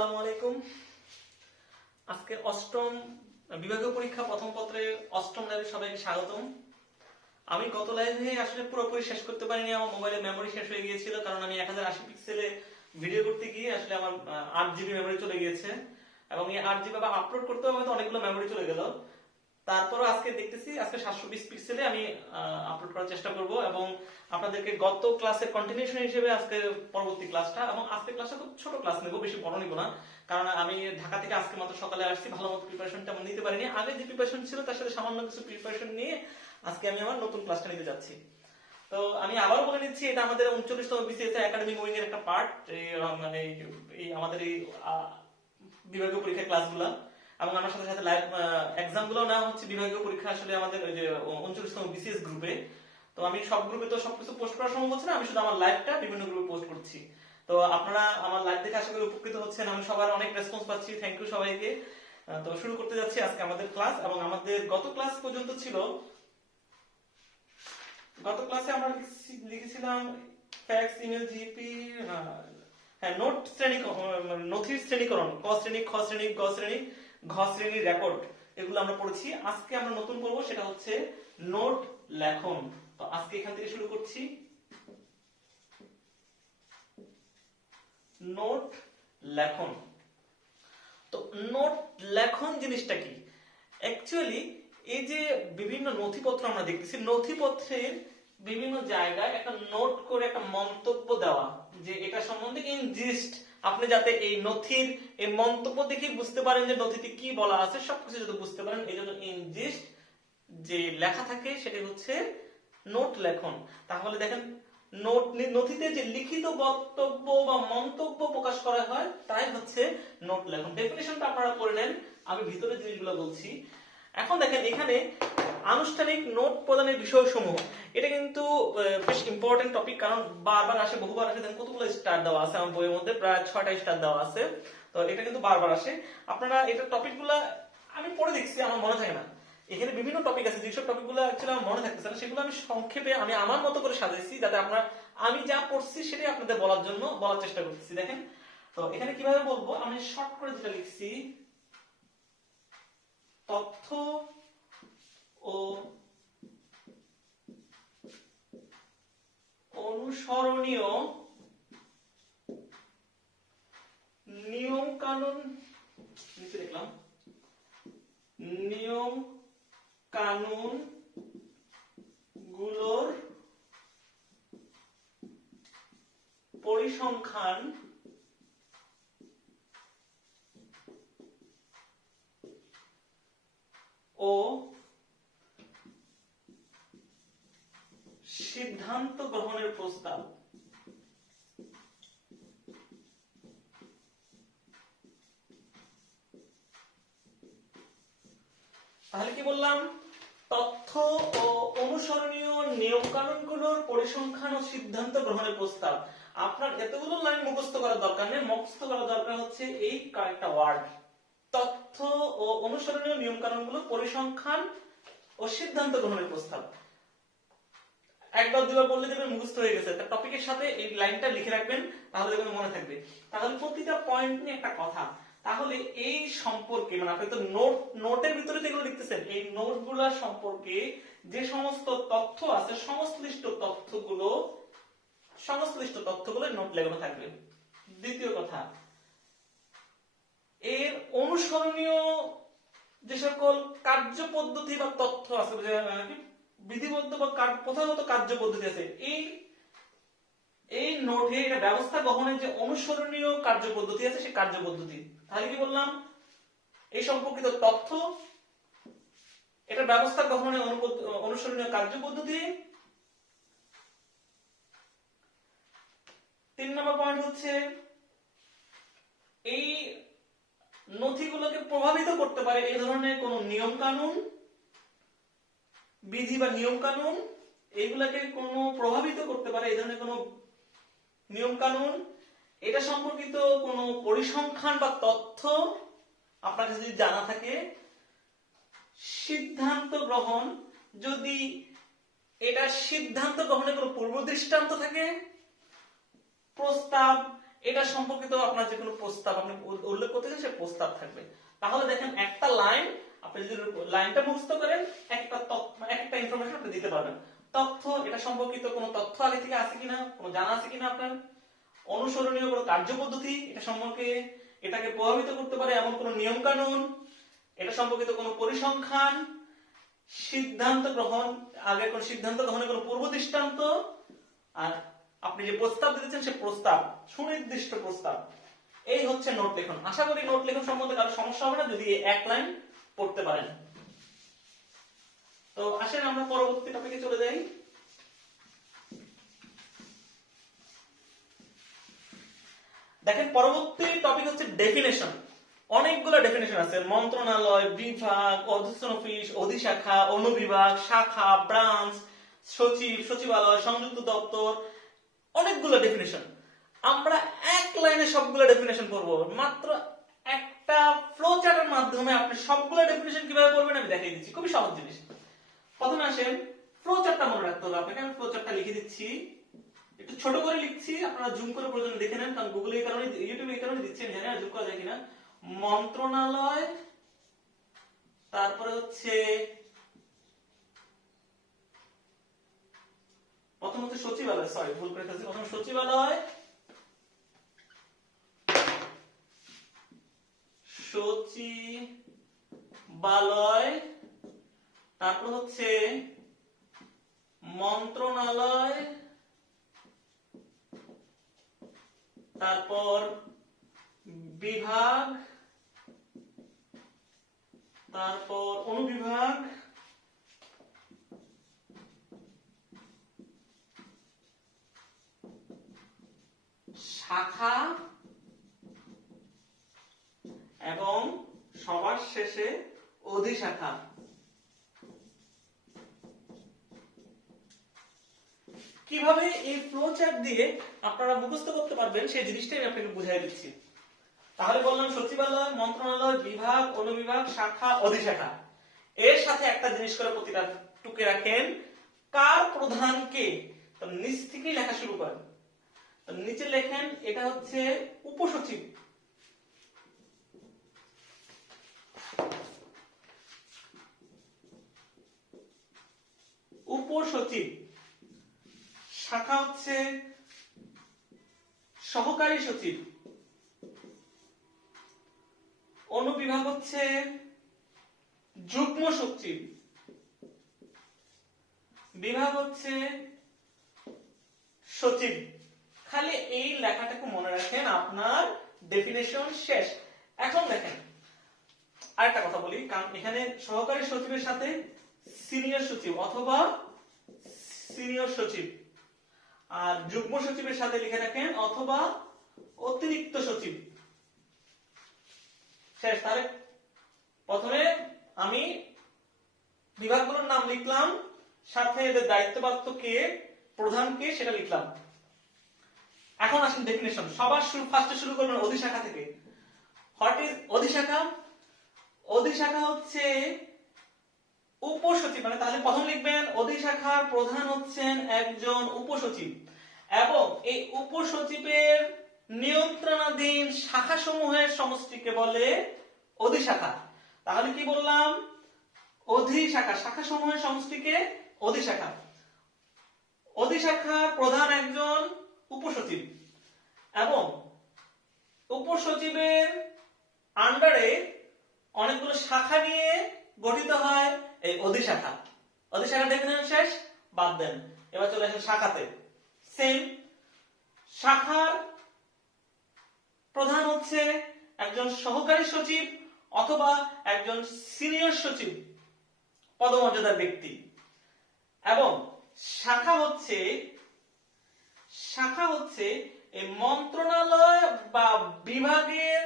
আসসালামু আলাইকুম। আজকে অষ্টম বিভাগীয় পরীক্ষা প্রথম পত্রের অষ্টম লাইভে সবাইকে স্বাগতম। আমি গত লাইভে আসলে পুরোপুরি শেষ করতে পারিনি, আমার মোবাইলে মেমোরি শেষ হয়ে গিয়েছিল, কারণ আমি 1080 পিক্সেলে ভিডিও করতে গিয়ে আসলে আমার 8 GB মেমোরি চলে গিয়েছে এবং এই 8 GB আবার আপলোড করতেও আমাদের অনেকগুলো মেমোরি চলে গেল। তারপরও আজকে দেখতেছি আজকে 720 পিক্সেলে আমি আপলোড করার চেষ্টা করব এবং আপনাদেরকে গত ক্লাসের কন্টিনিউশন হিসেবে আজকে পরবর্তী ক্লাসটা, এবং আজকে ক্লাসটা খুব ছোট ক্লাস নেব, বেশি বড় নিব না, কারণ আমি ঢাকা থেকে আজকে মাত্র সকালে আসছি, ভালো মতো প্রিপারেশনটা আমি নিতে পারিনি। আগে যে প্রিপারেশন ছিল তার সাথে সামান্য কিছু প্রিপারেশন নিয়ে আজকে আমি আমার নতুন ক্লাসটা নিতে যাচ্ছি। তো আমি আবারও বলে নিচ্ছি, এটা আমাদের 39তম বিসিএস একাডেমিক উইং এর একটা পার্ট, মানে এই আমাদের এই বিভাগীয় পরীক্ষা ক্লাসগুলো, এবং আমার সাথে সাথে লাইভ এক্সাম গুলো নেওয়া হচ্ছে বিভাগীয় পরীক্ষা আসলে আমাদের ওই যে 39তম বিসিএস গ্রুপে। তো আমি সব গ্রুপে তো সবকিছু পোস্ট করা সম্ভব হচ্ছে না, আমি শুধু আমার লাইভটা বিভিন্ন গ্রুপে পোস্ট করছি। তো আপনারা আমার লাইভ দেখে আশা করি উপকৃত হচ্ছেন, আমি সবার অনেক রেসপন্স পাচ্ছি, থ্যাংক ইউ সবাইকে। তো শুরু করতে যাচ্ছি আজকে আমাদের ক্লাস, এবং আমাদের গত ক্লাস পর্যন্ত ছিল, গত ক্লাসে আমরা লিখেছিলাম ফ্যাক্স, ইমেল, জিপি, হ্যাঁ নোট শ্রেণী, নথির শ্রেণীকরণ, ক শ্রেণী, খ শ্রেণী, গ শ্রেণী, ঘ শ্রেণীর রেকর্ড, এগুলো আমরা পড়েছি। আজকে আমরা নতুন পড়ব, সেটা হচ্ছে নোট লেখন। তো আজকে এখান থেকে শুরু করছি। নোট লেখন। তো নোট লেখন জিনিসটা কি? অ্যাকচুয়ালি এই যে বিভিন্ন নথিপত্র আমরা দেখতেছি, নথিপত্রের বিভিন্ন জায়গায় একটা নোট করে একটা মন্তব্য দেওয়া, যে এটা সম্বন্ধে ইনজিস্ট, আপনি যাতে এই নথির এই মন্তব্য দেখে বুঝতে পারেন যে নথিতে কি বলা আছে, সবকিছু যাতে বুঝতে পারেন, এই জন্য ইনজিস্ট যে লেখা থাকে সেটা হচ্ছে নোট লেখন। তাহলে দেখেন নথিতে যে লিখিত বক্তব্য বা মন্তব্য প্রকাশ করা হয় তাই হচ্ছে নোট লেখন। ডেফিনিশনটা আপনারা পড়ে নেন, আমি ভিতরে জিনিসগুলো বলছি। এখন দেখেন এখানে আনুষ্ঠানিক নোট প্রদানের বিষয়সমূহ, এটা কিন্তু বেশ ইম্পর্টেন্ট টপিক, কারণ বারবার আসে, বহুবার আসে। দেখেন কতগুলো স্টার দেওয়া আছে আমার বইয়ের মধ্যে, প্রায় 6টা স্টার দেওয়া আছে। তো এটা কিন্তু বারবার আসে। আপনারা এটা টপিকগুলো আমি পড়ে দেখছি, আমার মনে থাকে না। এখানে বিভিন্ন টপিক আছে, যেসব টপিকগুলো অ্যাকচুয়ালি আমার মনে থাকতেছে না, সেগুলো আমি সংক্ষেপে আমি আমার মতো করে সাজাইছি, যাতে আপনারা আমি যা পড়ছি সেটাই আপনাদের বলার চেষ্টা করতেছি। দেখেন তো এখানে কিভাবে বলবো, আমি শর্ট করে যেটা লিখছি, তথ্য ও অনুসরণীয় নিয়ম কানুন, নিচে লিখলাম নিয়ম কানুন গুলোর পরিসংখ্যান ও সিদ্ধান্ত গ্রহণের প্রস্তাব। তাহলে কি বললাম? তথ্য ও অনুসরণীয় নিয়ম কানুনগুলোর পরিসংখ্যান ও সিদ্ধান্ত গ্রহণের প্রস্তাব। আপনার এতগুলো লাইন মুখস্থ করার দরকার নেই, মুখস্থ করার দরকার হচ্ছে এই কয়েকটা ওয়ার্ড, তথ্য ও অনুসরণীয় নিয়ম কানুনগুলোর পরিসংখ্যান ও সিদ্ধান্ত গ্রহণের প্রস্তাব। একবার দুবার বললে দেখবেন মুখস্থ হয়ে গেছে। তার টপিকের সাথে এই লাইনটা লিখে রাখবেন, তাহলে দেখবেন মনে থাকবে। তাহলে প্রতিটা পয়েন্ট নিয়ে একটা কথা। তাহলে এই সম্পর্কে, মানে আপনি তো নোটের ভিতরে যেগুলো লিখতেছেন, এই নোটগুলো সম্পর্কে যে সমস্ত তথ্য আছে, সংশ্লিষ্ট তথ্যগুলো নোট লেখানো থাকবে। দ্বিতীয় কথা, এর অনুসরণীয় যে সকল কার্যপদ্ধতি বা তথ্য আছে, বিধিবদ্ধ বা প্রথাগত কার্যপদ্ধতি আছে, এই নোটে এটা ব্যবস্থা গ্রহণের যে অনুসরণীয় কার্যপদ্ধতি আছে, সেই কার্যপদ্ধতি। তাহলে কি বললাম? এই সম্পর্কিত তথ্য, এটা ব্যবস্থা গ্রহণের অনুসরণীয় কার্যপদ্ধতি। 3 নম্বর পয়েন্ট হচ্ছে, এই নথিগুলোকে প্রভাবিত করতে পারে এই ধরনের কোন নিয়ম কানুন, বিধি বা নিয়ম কানুন, এইগুলাকে কোন প্রভাবিত করতে পারে এই ধরনের কোন নিয়ম কানুন, এটা সম্পর্কিত কোন পরিসংখ্যান বা তথ্য আপনার কাছে যদি জানা থাকে। সিদ্ধান্ত গ্রহণ, যদি এটা সিদ্ধান্ত গ্রহণের কোন পূর্ব দৃষ্টান্ত থাকে। প্রস্তাব, এটা সম্পর্কিত আপনার যে কোনো প্রস্তাব আপনি উল্লেখ করতে চান সে প্রস্তাব থাকবে। তাহলে দেখেন একটা লাইন আপনি যদি লাইনটা মুখস্থ করেন একটা একটা ইনফরমেশন আপনি দিতে পারবেন। তথ্য, এটা সম্পর্কিত কোনো তথ্য আগে থেকে আছে কিনা, কোনো জানা আছে কিনা আপনার, অনুসরণীয় কোনো কার্যপদ্ধতি এটা সম্পর্কে, এটাকে প্রভাবিত করতে পারে এমন কোনো নিয়ম কানুন, এটা সম্পর্কিত কোনো পরিসংখ্যান, সিদ্ধান্ত গ্রহণ, আগে কোন সিদ্ধান্ত গ্রহণের কোনো পূর্ব দৃষ্টান্ত, আর আপনি যে প্রস্তাব দিতেছেন সে প্রস্তাব, সুনির্দিষ্ট প্রস্তাব। এই হচ্ছে নোট লেখন। আশা করি নোট লেখন সম্বন্ধে কারো সমস্যা হবে না যদি এক লাইন পড়তে পারেন। তো আসেন আমরা পরবর্তী টপিকে চলে যাই। দেখেন পরবর্তী টপিক হচ্ছে ডেফিনেশন। অনেকগুলো ডেফিনেশন আছে, মন্ত্রণালয়, বিভাগ, অধ্যক্ষণ অফিস, অধিশাখা, অনুবিভাগ, শাখা, ব্রাঞ্চ, সচিব, সচিবালয়, সংযুক্ত দপ্তর, অনেকগুলো ডেফিনেশন। আমরা এক লাইনে সবগুলো ডেফিনেশন পড়বো, মাত্র একটা ফ্লো চার্টের মাধ্যমে আপনি সবগুলো ডেফিনেশন কিভাবে পড়বেন আমি দেখিয়ে দিচ্ছি, খুবই সহজ জিনিস। প্রথমে আসেন ফ্লো চার্টটা মনে রাখতে হবে আপনাকে। আমি ফ্লো চার্টটা লিখে দিচ্ছি, একটু ছোট করে লিখছি, আপনারা জুম করে প্রয়োজন দেখে নেন, কারণ গুগলে এই কারণে, ইউটিউবে এই কারণে দিচ্ছি, আমি জানি না জুম করা যায় কিনা। মন্ত্রণালয়, তারপরে হচ্ছে প্রথম হচ্ছে সচিবালয়, সরি ভুল করে ফেলছি, প্রথম সচিবালয়, সচিবালয়, তারপর হচ্ছে মন্ত্রণালয়, তারপর বিভাগ, তারপর অনুবিভাগ, শাখা এবং সবার শেষে অধিশাখা। কিভাবে এই ফ্লো চার্ট দিয়ে আপনারা মুখস্থ করতে পারবেন সেই জিনিসটাই আমি আপনাকে বুঝাই দিচ্ছি। তাহলে বললাম সচিবালয়, মন্ত্রণালয়, বিভাগ, অনুবিভাগ, শাখা, অধিশাখা। এর সাথে একটা জিনিস করে প্রতিটা টুকে রাখেন, কার প্রধান কে। তো নিচ থেকেই লেখা শুরু করেন। তো নিচে লেখেন এটা হচ্ছে উপসচিব, উপসচিব। শাখা হচ্ছে সহকারী সচিব, অনুবিভাগ হচ্ছে যুগ্ম সচিব, বিভাগ হচ্ছে সচিব। খালি এই লেখাটাকে মনে রাখেন, আপনার ডেফিনেশন শেষ। এখন দেখেন আরেকটা কথা বলি, কারণ এখানে সহকারী সচিবের সাথে সিনিয়র সচিব অথবা সিনিয়র সচিব, আর যুগ্ম সচিবের সাথে লিখে রাখেন অথবা অতিরিক্ত সচিব। শেষ। তাহলে প্রথমে আমি বিভাগগুলোর নাম লিখলাম, সাথে এদের দায়িত্বপ্রাপ্ত কে, প্রধান কে সেটা লিখলাম। এখন আসেন ডেফিনেশন। সবার ফার্স্টে শুরু করবেন অধিশাখা থেকে। What is অধিশাখা? অধিশাখা হচ্ছে উপসচিব, মানে তাহলে প্রথম লিখবেন অধিশাখার প্রধান হচ্ছেন একজন উপসচিব, এবং এই উপসচিবের নিয়ন্ত্রণাধীন শাখা সমূহের সমষ্টিকে বলে অধিশাখা। তাহলে কি বললাম? অধিশাখা, শাখা সমূহের সমষ্টিকে অধিশাখা। অধিশাখার প্রধান একজন উপসচিব, এবং উপসচিবের আন্ডারে অনেকগুলো শাখা নিয়ে গঠিত হয় এই অধিশাখা। অধিশাখা ডেফিনেশন শেষ, বাদ দেন। এবার চলে আসেন শাখাতে। সেম, শাখার প্রধান হচ্ছে একজন সহকারী সচিব অথবা একজন সিনিয়র সচিব পদমর্যাদার ব্যক্তি, এবং শাখা হচ্ছে এই মন্ত্রণালয় বা বিভাগের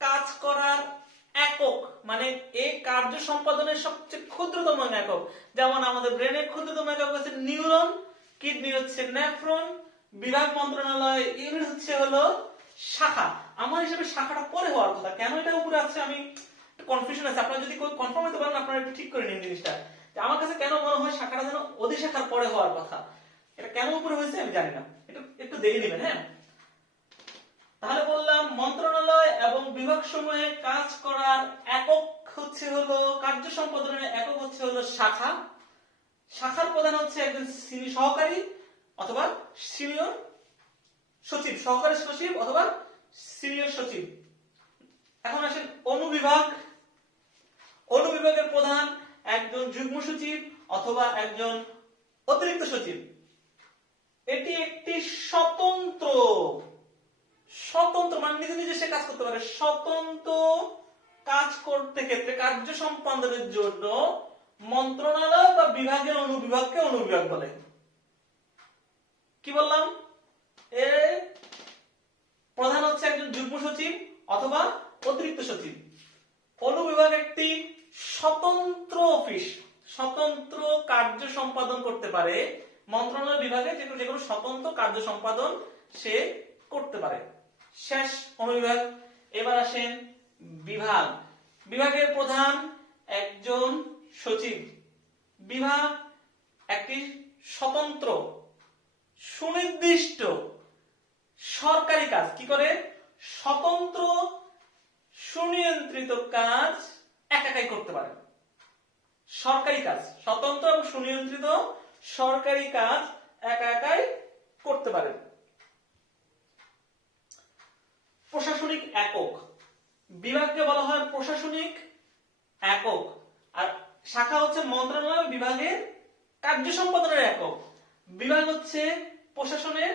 কাজ করার একক, মানে এই কার্য সম্পাদনের সবচেয়ে ক্ষুদ্রতম একক। যেমন আমাদের ব্রেনের ক্ষুদ্রতম একক হচ্ছে নিউরন, কিডনি হচ্ছে নেফ্রন, বিভাগ মন্ত্রণালয়, ইউনিট হচ্ছে হলো শাখা। আমার হিসেবে শাখাটা পরে হওয়ার কথা, কেন এটা উপরে আছে আমি কনফিউশন আছে। আপনারা যদি কনফার্ম হতে পারেন আপনারা একটু ঠিক করে নিন জিনিসটা, যে আমার কাছে কেন মনে হয় শাখাটা যেন অধিশাখার পরে হওয়ার কথা। এটা কেন উপরে হয়েছে আমি জানি না, একটু দেখে নেবেন। হ্যাঁ, তাহলে বললাম মন্ত্রণালয় এবং বিভাগ সমূহে কাজ করার একক হচ্ছে হলো কার্য সম্পাদনের একক হচ্ছে হলো শাখা। শাখার প্রধান হচ্ছে একজন সহকারী অথবা সিনিয়র সচিব, সহকারী সচিব অথবা সিনিয়র সচিব। এখন আসেন অনুবিভাগ। অনুবিভাগের প্রধান একজন যুগ্ম সচিব অথবা একজন অতিরিক্ত সচিব। এটি একটি স্বতন্ত্র স্বতন্ত্র মানে নিজে নিজে সে কাজ করতে পারে। স্বতন্ত্র কাজ করতে ক্ষেত্রে কার্য সম্পাদনের জন্য মন্ত্রণালয় বা বিভাগের অনুবিভাগকে অনুবিভাগ বলে। কি বললাম? এর প্রধান হচ্ছে একজন যুগ্ম সচিব অথবা অতিরিক্ত সচিব। অনুবিভাগ একটি স্বতন্ত্র অফিস, স্বতন্ত্র কার্য সম্পাদন করতে পারে। মন্ত্রণালয় বিভাগে যে কোনো স্বতন্ত্র কার্য সম্পাদন সে করতে পারে। শেষ অনুবিভাগ। এবার আসেন বিভাগ। বিভাগের প্রধান একজন সচিব। বিভাগ একটি স্বতন্ত্র সুনির্দিষ্ট সরকারি কাজ কি করে? স্বতন্ত্র সুনিয়ন্ত্রিত কাজ একাই করতে পারে। সরকারি কাজ, স্বতন্ত্র এবং সুনিয়ন্ত্রিত সরকারি কাজ একাই করতে পারে। প্রশাসনিক একক। বিভাগকে বলা হয় প্রশাসনিক একক, আর শাখা হচ্ছে মন্ত্রণালয় বিভাগের কার্য সম্পাদনের একক। বিভাগ হচ্ছে প্রশাসনের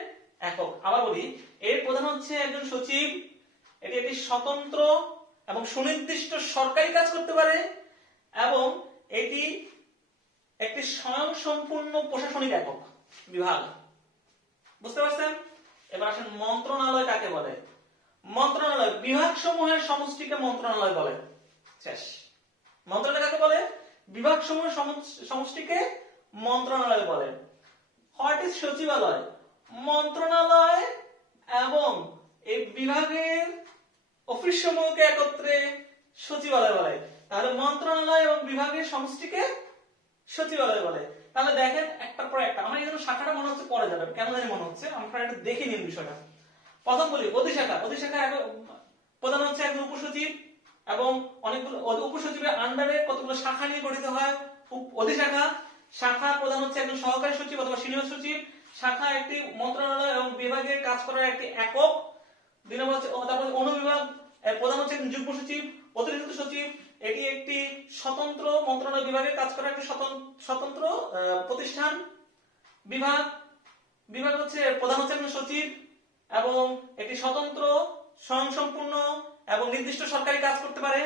একক। আবার বলি, এর প্রধান হচ্ছে একজন সচিব। এটি একটি স্বতন্ত্র এবং সুনির্দিষ্ট সরকারি কাজ করতে পারে এবং এটি একটি স্বয়ংসম্পূর্ণ প্রশাসনিক একক বিভাগ। বুঝতে পারছেন? এবার আসেন মন্ত্রণালয় কাকে বলে? মন্ত্রণালয় বিভাগ সমূহের সমষ্টিকে মন্ত্রণালয় বলে। শেষ। মন্ত্রণালয় কাকে বলে? বিভাগ সমূহের সমষ্টিকে মন্ত্রণালয় বলে। হোয়াট ইজ সচিবালয়? মন্ত্রণালয় এবং এই বিভাগের অফিস সমূহকে একত্রে সচিবালয় বলে। তাহলে মন্ত্রণালয় এবং বিভাগের সমষ্টিকে সচিবালয় বলে। তাহলে দেখেন একটার পর একটা। আমার এখানে শাখাটা মনে হচ্ছে পরে যাবে, কেন জানি মনে হচ্ছে। আমরা একটু দেখে নিন বিষয়টা। প্রথম বলি অধিশাখা। অধিশাখা প্রধান হচ্ছে একজন উপসচিব এবং অনেকগুলো উপসচিবের আন্ডারে কতগুলো শাখা নিয়ে গঠিত হয় অধিশাখা। শাখা প্রধান হচ্ছে একজন সহকারী সচিব অথবা সিনিয়র সচিব। শাখা একটি মন্ত্রণালয় এবং বিভাগের কাজ করার একটি একক। দুই নম্বর হচ্ছে তারপর অনুবিভাগ। প্রধান হচ্ছে একজন যুগ্ম সচিব, অতিরিক্ত সচিব। এটি একটি স্বতন্ত্র মন্ত্রণালয় বিভাগের কাজ করার একটি স্বতন্ত্র প্রতিষ্ঠান। বিভাগ। বিভাগ হচ্ছে প্রধান হচ্ছে একজন সচিব এবং একটি স্বতন্ত্র স্বয়ংসম্পূর্ণ এবং নির্দিষ্ট সরকারি কাজ করতে পারে।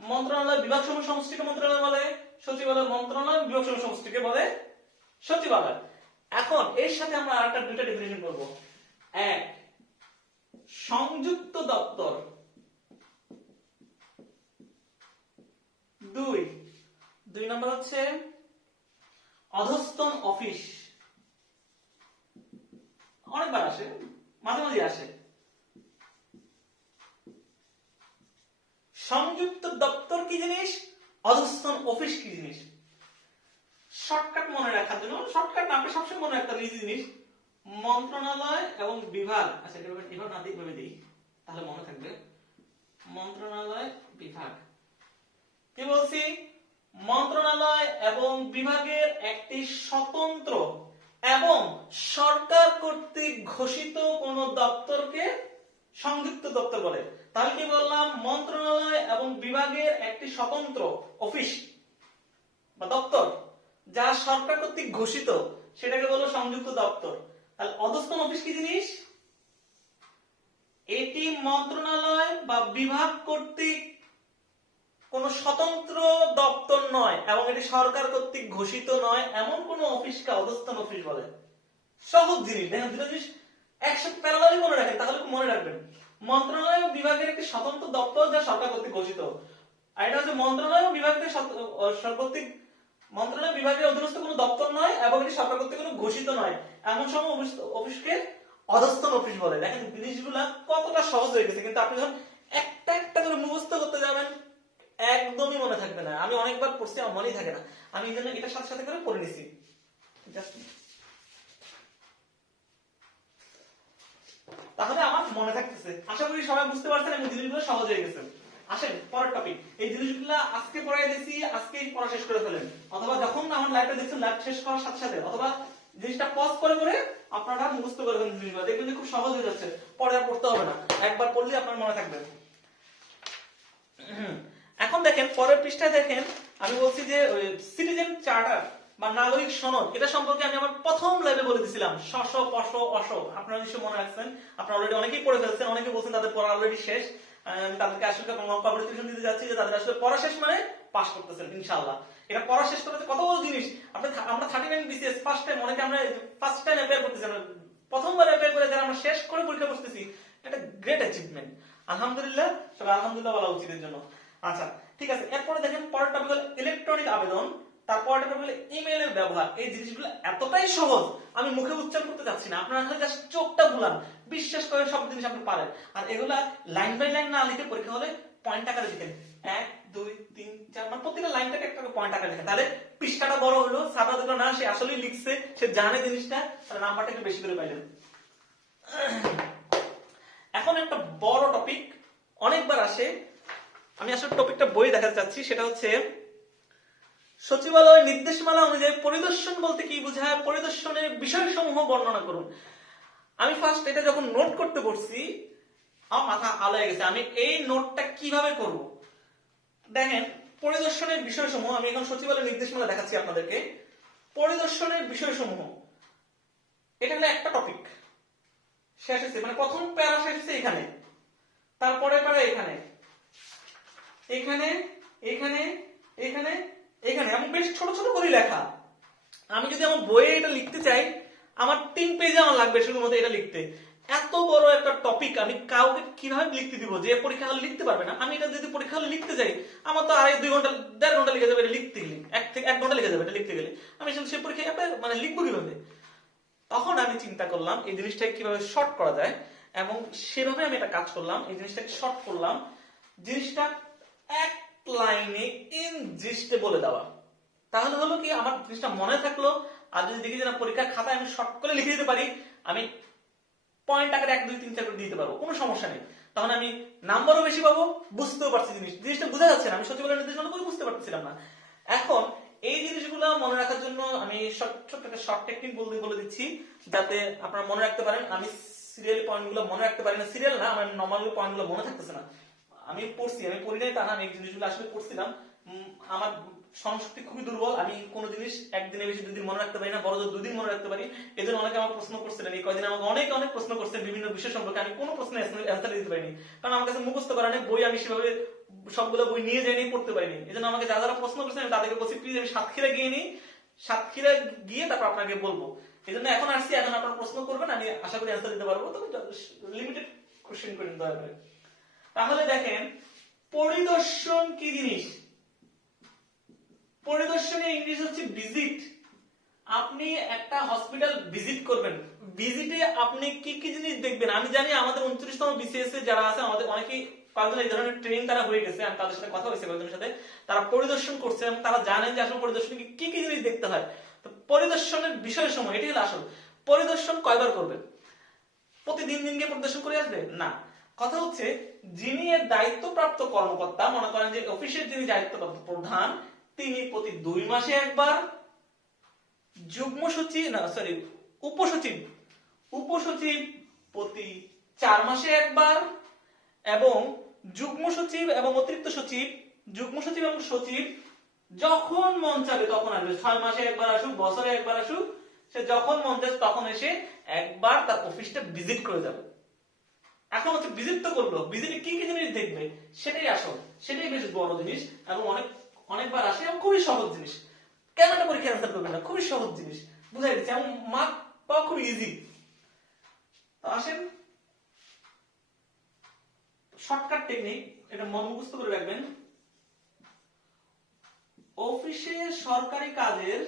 মন্ত্রণালয় বিভাগ সমূহ সমষ্টিকে মন্ত্রণালয় বলে। সচিবালয় মন্ত্রণালয় বিভাগ সমূহ সমষ্টিকে বলে সচিবালয়। এখন এর সাথে আমরা আরেকটা দুইটা ডেফিনিশন করব। এক, সংযুক্ত দপ্তর। দুই নম্বর হচ্ছে অধস্তন অফিস। অনেকবার আসে, মাঝে মাঝে আসে। সংযুক্ত দপ্তর কি জিনিস, অধস্তন অফিস কি জিনিস? শর্টকাট মনে রাখার জন্য, শর্টকাট না, আপনি সবসময় মনে রাখতে হবে এই জিনিস। মন্ত্রণালয় এবং বিভাগ। আচ্ছা বিভাগ না দিই ভাবে দিই, তাহলে মনে থাকবে। মন্ত্রণালয় বিভাগ। কি বলছি? মন্ত্রণালয় এবং বিভাগের একটি স্বতন্ত্র এবং সরকার কর্তৃক ঘোষিত কোন দপ্তরকে সংযুক্ত দপ্তর বলে। তাহলে কি বললাম? মন্ত্রণালয় এবং বিভাগের একটি স্বতন্ত্র অফিস বা দপ্তর যা সরকার কর্তৃক ঘোষিত, সেটাকে বলো সংযুক্ত দপ্তর। তাহলে অধস্তন অফিস কি জিনিস? এটি মন্ত্রণালয় বা বিভাগ কর্তৃক কোন স্বতন্ত্র দপ্তর নয় এবং এটি সরকার কর্তৃক ঘোষিত নয় এমন কোন অফিসকে অধস্তন অফিস বলে। সহজ জিনিস। দেখেন দুটো জিনিস একসাথে প্যারালালি মনে রাখেন, তাহলে মনে রাখবেন। মন্ত্রণালয় এবং বিভাগের একটি স্বতন্ত্র দপ্তর যা সরকার কর্তৃক ঘোষিত, আর এটা হচ্ছে মন্ত্রণালয় এবং বিভাগের কর্তৃক মন্ত্রণালয় বিভাগের অধীনস্থ কোনো দপ্তর নয় এবং এটি সরকার কর্তৃক কোনো ঘোষিত নয় এমন সব অফিসকে অধস্তন অফিস বলে। দেখেন জিনিসগুলা কতটা সহজ হয়ে গেছে, কিন্তু আপনি যখন একটা একটা করে মুখস্থ করতে যাবেন একদমই মনে থাকবে না। আমি অনেকবার পড়ছি, আমার মনেই থাকে না। আমি এই জন্য এটার সাথে সাথে করে পড়ে নিছি। তাহলে আমার মনে থাকতেছে। আশা করি সবাই বুঝতে পারছেন এবং জিনিসগুলো সহজ হয়ে গেছে। আসেন পরের টপিক। এই জিনিসগুলো আজকে পড়াই দিয়েছি, আজকেই পড়া শেষ করে ফেলেন, অথবা যখন আমার লাইভটা দেখছেন লাইভ শেষ করার সাথে সাথে, অথবা জিনিসটা পজ করে করে আপনারা মুখস্থ করে ফেলেন জিনিসগুলো, দেখবেন যে খুব সহজ হয়ে যাচ্ছে, পরে আর পড়তে হবে না, একবার পড়লে আপনার মনে থাকবে। এখন দেখেন পরের পৃষ্ঠায় দেখেন, আমি বলছি যে সিটিজেন চার্টার বা নাগরিক সনদ, এটা সম্পর্কে আমি আমার প্রথম লাইভে বলে দিয়েছিলাম শস পশ অস, আপনারা নিশ্চয়ই মনে রাখছেন, আপনারা অলরেডি অনেকেই পড়ে ফেলছেন, অনেকে বলছেন তাদের পড়া অলরেডি শেষ। আমি তাদেরকে আসলে কংগ্রাচুলেশন দিতে যাচ্ছি যে তাদের আসলে পড়া শেষ মানে পাস করতেছেন ইনশাআল্লাহ। এটা পড়া শেষ করতে কত বড় জিনিস। আমরা 39 বিসিএস ফার্স্ট টাইম, অনেকে আমরা ফার্স্ট টাইম অ্যাপ্লাই করতেছি, আমরা প্রথমবার অ্যাপ্লাই করে যারা আমরা শেষ করে পরীক্ষা বসতেছি, এটা গ্রেট অ্যাচিভমেন্ট। আলহামদুলিল্লাহ, সবাই আলহামদুলিল্লাহ বলা উচিত এর জন্য। আচ্ছা ঠিক আছে, এরপরে দেখেন পরের টপিক হলো ইলেকট্রনিক আবেদন, তারপর টপিক হলো ইমেইলের ব্যবহার। এই জিনিসগুলো এতটাই সহজ আমি মুখে উচ্চারণ করতে যাচ্ছি না, আপনারা খালি জাস্ট চোখটা বুলান, বিশ্বাস করেন সব জিনিস আপনি পারেন। আর এগুলা লাইন বাই লাইন না লিখে পরীক্ষা হলে পয়েন্ট আকারে লিখেন, 1 2 3 4, মানে প্রত্যেকটা লাইনটাকে একটা পয়েন্ট আকারে লিখেন, তাহলে পৃষ্ঠাটা বড় হলো, সাদা দিল না, সে আসলেই লিখছে, সে জানে জিনিসটা, তাহলে নাম্বারটা একটু বেশি করে পাইলেন। এখন একটা বড় টপিক, অনেকবার আসে, আমি আসলে টপিকটা বই দেখাতে চাচ্ছি, সেটা হচ্ছে সচিবালয় নির্দেশমালা অনুযায়ী পরিদর্শন বলতে কি বোঝায়, পরিদর্শনের বিষয়সমূহ বর্ণনা করুন। আমি ফার্স্ট এটা যখন নোট করতে বসছি আমার মাথা আলো হয়ে গেছে, আমি এই নোটটা কিভাবে করব। দেখেন পরিদর্শনের বিষয়সমূহ, আমি এখন সচিবালয় নির্দেশমালা দেখাচ্ছি আপনাদেরকে। পরিদর্শনের বিষয়সমূহ, এটা হলো একটা টপিক শেষ হচ্ছে, মানে প্রথম প্যারা শেষ হচ্ছে এখানে, তারপরে প্যারা এখানে, এখানে এখানে এখানে এখানে, আমি বেশ ছোট ছোট করে লেখা। আমি যদি আমার বইয়ে এটা লিখতে চাই, আমার 3 পেজে আমার লাগবে শুধুমাত্র এটা লিখতে। এত বড় একটা টপিক আমি কাউকে কিভাবে লিখতে দিব যে পরীক্ষা হলে লিখতে পারবে না। আমি এটা যদি পরীক্ষা হলে লিখতে চাই, আমার তো 2.5 ঘন্টা 1.5 ঘন্টা লেগে যাবে এটা লিখতে গেলে, 1 থেকে 1 ঘন্টা লেগে যাবে এটা লিখতে গেলে। আমি সে পরীক্ষায় মানে লিখবো কিভাবে? তখন আমি চিন্তা করলাম এই জিনিসটাকে কিভাবে শর্ট করা যায়, এবং সেভাবে আমি এটা কাজ করলাম, এই জিনিসটাকে শর্ট করলাম, জিনিসটা এক লাইনে ইন জিস্টে বলে দেওয়া। তাহলে হলো কি আমার জিনিসটা মনে থাকলো, আর যদি দেখি যে না পরীক্ষার খাতায় আমি শর্ট করে লিখে দিতে পারি, আমি পয়েন্ট আকারে 1 2 3 4 করে দিতে পারবো, কোনো সমস্যা নেই। তখন আমি নাম্বারও বেশি পাবো, বুঝতেও পারছি জিনিসটা বোঝা যাচ্ছে না, আমি সচিবালয় নির্দেশনা করে বুঝতে পারছিলাম না। এখন এই জিনিসগুলো মনে রাখার জন্য আমি ছোট্ট একটা শর্ট টেকনিক বলে দিচ্ছি, যাতে আপনারা মনে রাখতে পারেন। আমি সিরিয়াল পয়েন্টগুলো মনে রাখতে পারি না, সিরিয়াল না, আমার নরমাল পয়েন্টগুলো মনে থাকতেছে না। আমি পড়ছি, আমি পড়ি নাই তা না, আমি এই জিনিসগুলো আসলে পড়ছিলাম। আমার সংস্কৃতি খুবই দুর্বল, আমি কোনো জিনিস একদিনে বেশি 2 দিন মনে রাখতে পারি না, বড় 2 দিন মনে রাখতে পারি। এই জন্য অনেকে আমার প্রশ্ন করছিলেন, এই কয়দিন আমাকে অনেক প্রশ্ন করছেন বিভিন্ন বিষয় সম্পর্কে, আমি কোনো প্রশ্নের অ্যান্সার দিতে পারিনি, কারণ আমার কাছে মুখস্থ করা নেই, বই আমি সেভাবে সবগুলো বই নিয়ে যাইনি, পড়তে পারিনি। এই জন্য আমাকে যারা প্রশ্ন করছেন আমি তাদেরকে বলছি প্লিজ আমি সাতক্ষীরা গিয়ে নিই, সাতক্ষীরা গিয়ে তারপর আপনাকে বলবো। এই জন্য এখন আসছি, এখন আপনারা প্রশ্ন করবেন, আমি আশা করি অ্যান্সার দিতে পারবো, তবে লিমিটেড কোশ্চেন করেন দয়া করে। তাহলে দেখেন পরিদর্শন কি জিনিস। পরিদর্শনের ইংলিশ হচ্ছে ভিজিট। আপনি একটা হসপিটাল ভিজিট করবেন, ভিজিটে আপনি কি কি জিনিস দেখবেন। আমি জানি আমাদের 29তম বিসিএস এ যারা আছে, আমাদের অনেকেই কয়েকজন এই ধরনের ট্রেনিং তারা হয়ে গেছে, আমি তাদের সাথে কথা হয়েছে কয়েকজনের সাথে, তারা পরিদর্শন করছে এবং তারা জানেন যে আসলে পরিদর্শনে কি কি জিনিস দেখতে হয়। তো পরিদর্শনের বিষয় সময় এটি হলো আসল। পরিদর্শন কয়বার করবেন? প্রতিদিন গিয়ে পরিদর্শন করে আসবে না। কথা হচ্ছে যিনি এর দায়িত্বপ্রাপ্ত কর্মকর্তা, মনে করেন যে অফিসের যিনি দায়িত্বপ্রাপ্ত প্রধান, তিনি প্রতি 2 মাসে একবার, যুগ্ম সচিব না সরি উপসচিব প্রতি 4 মাসে একবার, এবং যুগ্ম সচিব এবং অতিরিক্ত সচিব, যুগ্ম সচিব এবং সচিব যখন মন চাবে তখন আসবে। 6 মাসে একবার আসুক, বছরে একবার আসুক, সে যখন মন চায় তখন এসে একবার তার অফিসটা ভিজিট করে যাবে। এখন হচ্ছে ভিজিট তো করলো, ভিজিটে কি কি জিনিস দেখবে সেটাই আসল, সেটাই বেশ বড় জিনিস, এবং অনেকবার আসে এবং খুবই সহজ জিনিস। কেন একটা পরীক্ষা অ্যান্সার করবেন না, খুবই সহজ জিনিস বুঝাই দিচ্ছি, এবং মার্ক পাওয়া খুব ইজি। তো আসেন শর্টকাট টেকনিক, এটা মুখস্থ করে রাখবেন। অফিসে সরকারি কাজের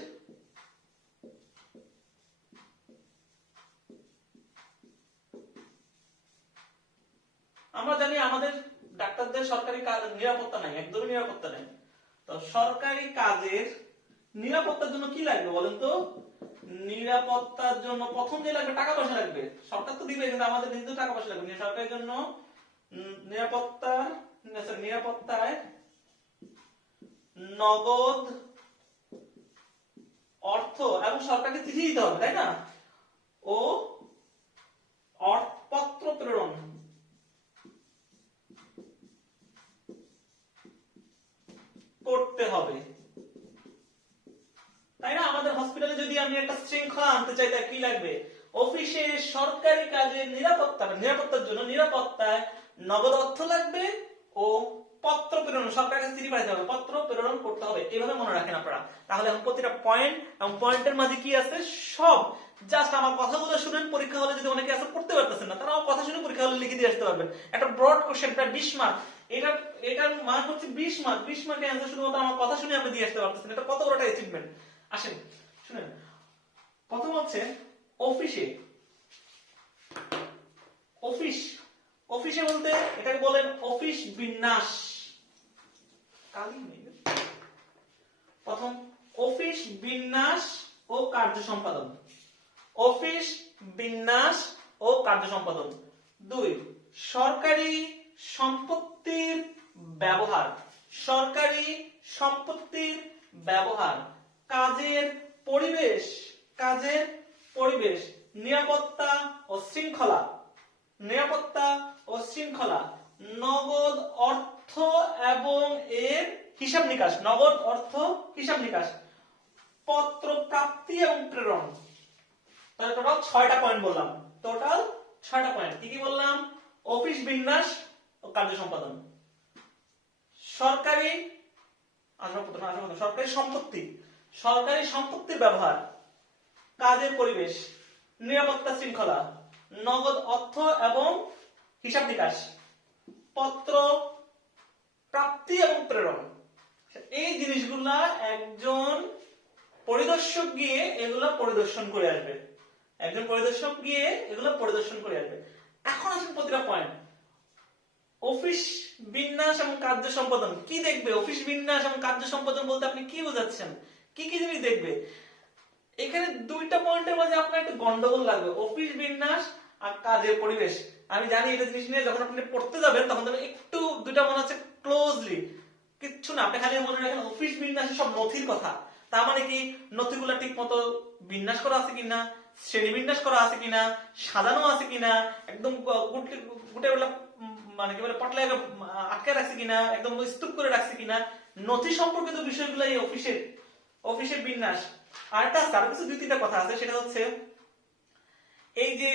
আমরা জানি আমাদের ডাক্তারদের সরকারি কাজ নিরাপত্তা নাই, একদমই নিরাপত্তা নাই। তো সরকারি কাজের নিরাপত্তার জন্য কি লাগবে বলেন তো? নিরাপত্তার জন্য প্রথম যে লাগবে টাকা পয়সা লাগবে, সরকার তো দিবে কিন্তু আমাদের নিজেদের টাকা পয়সা লাগবে। সরকারের জন্য নিরাপত্তায় নগদ অর্থ এবং সরকারকে চিঠি দিতে হবে, তাই না, ও পত্র প্রেরণ করতে হবে, তাই না। আমাদের হসপিটালে যদি আমি একটা শৃঙ্খলা আনতে চাই তাই কি লাগবে? অফিসে সরকারি কাজের নিরাপত্তার জন্য নিরাপত্তায় নগদ অর্থ লাগবে ও পত্র প্রেরণ, সরকারের কাছে চিঠি পাঠাতে হবে, পত্র প্রেরণ করতে হবে। এইভাবে মনে রাখেন আপনারা। তাহলে এখন প্রতিটা পয়েন্ট এবং পয়েন্টের মাঝে কি আছে সব জাস্ট আমার কথাগুলো শুনেন। পরীক্ষা হলে যদি অনেকে আছে পড়তে পারতেছেন না, তারা আমার কথা শুনে পরীক্ষা হলে লিখে দিয়ে আসতে পারবেন। একটা ব্রড কোশ্চেন, প্রায় 20 মার্ক, এটার মান হচ্ছে 20 মার্ক। 20 মার্কের অ্যান্সার শুধুমাত্র আমার কথা শুনে আপনি দিয়ে আসতে পারতেছেন। এটা কত বড় একটা অ্যাচিভমেন্ট। আসেন শুনেন, প্রথম হচ্ছে অফিসে বলতে এটাকে বলেন অফিস বিন্যাস। প্রথম অফিস বিন্যাস ও কার্য সম্পাদন। অফিস বিন্যাস ও কার্য সম্পাদন। 2 সরকারি সম্পত্তির ব্যবহার। সরকারি সম্পত্তির ব্যবহার। কাজের পরিবেশ। নিরাপত্তা ও শৃঙ্খলা। নগদ অর্থ এবং এর হিসাব নিকাশ। পত্র প্রাপ্তি এবং প্রেরণ। তাহলে টোটাল 6টা পয়েন্ট বললাম। কি কি বললাম? অফিস বিন্যাস ও কার্য সম্পাদন, সরকারি সম্পত্তির ব্যবহার, কাজের পরিবেশ, নিরাপত্তা শৃঙ্খলা, নগদ অর্থ এবং হিসাব নিকাশ, পত্র প্রাপ্তি এবং প্রেরণ। এই জিনিসগুলা একজন পরিদর্শক গিয়ে এগুলা পরিদর্শন করে আসবে। এখন আসেন প্রতিটা পয়েন্ট। অফিস বিন্যাস এবং কার্য সম্পাদন কি দেখবে? অফিস বিন্যাস এবং কার্য সম্পাদন বলতে আপনি কি বোঝাচ্ছেন? কি কি জিনিস দেখবে? এখানে 2টা পয়েন্টের মাঝে আপনার একটা গন্ডগোল লাগবে, অফিস বিন্যাস আর কাজের পরিবেশ। আমি জানি এটা জিনিস নিয়ে যখন আপনি পড়তে যাবেন তখন একটু 2টা মনে হচ্ছে ক্লোজলি, কিচ্ছু না। আপনি খালি মনে রাখেন অফিস বিন্যাসে সব নথির কথা। তার মানে কি নথিগুলো ঠিক মতো বিন্যাস করা আছে কিনা, শ্রেণী বিন্যাস করা আছে কিনা, সাজানো আছে কিনা, একদম গুটে মানে কি বলে পটলায় আটকে রাখছে কিনা, একদম স্তূপ করে রাখছে কিনা, নথি সম্পর্কিত বিষয়গুলো এই অফিসের বিন্যাস। আরেকটা আছে, আরো কিছু 2-3টা কথা আছে। সেটা হচ্ছে এই যে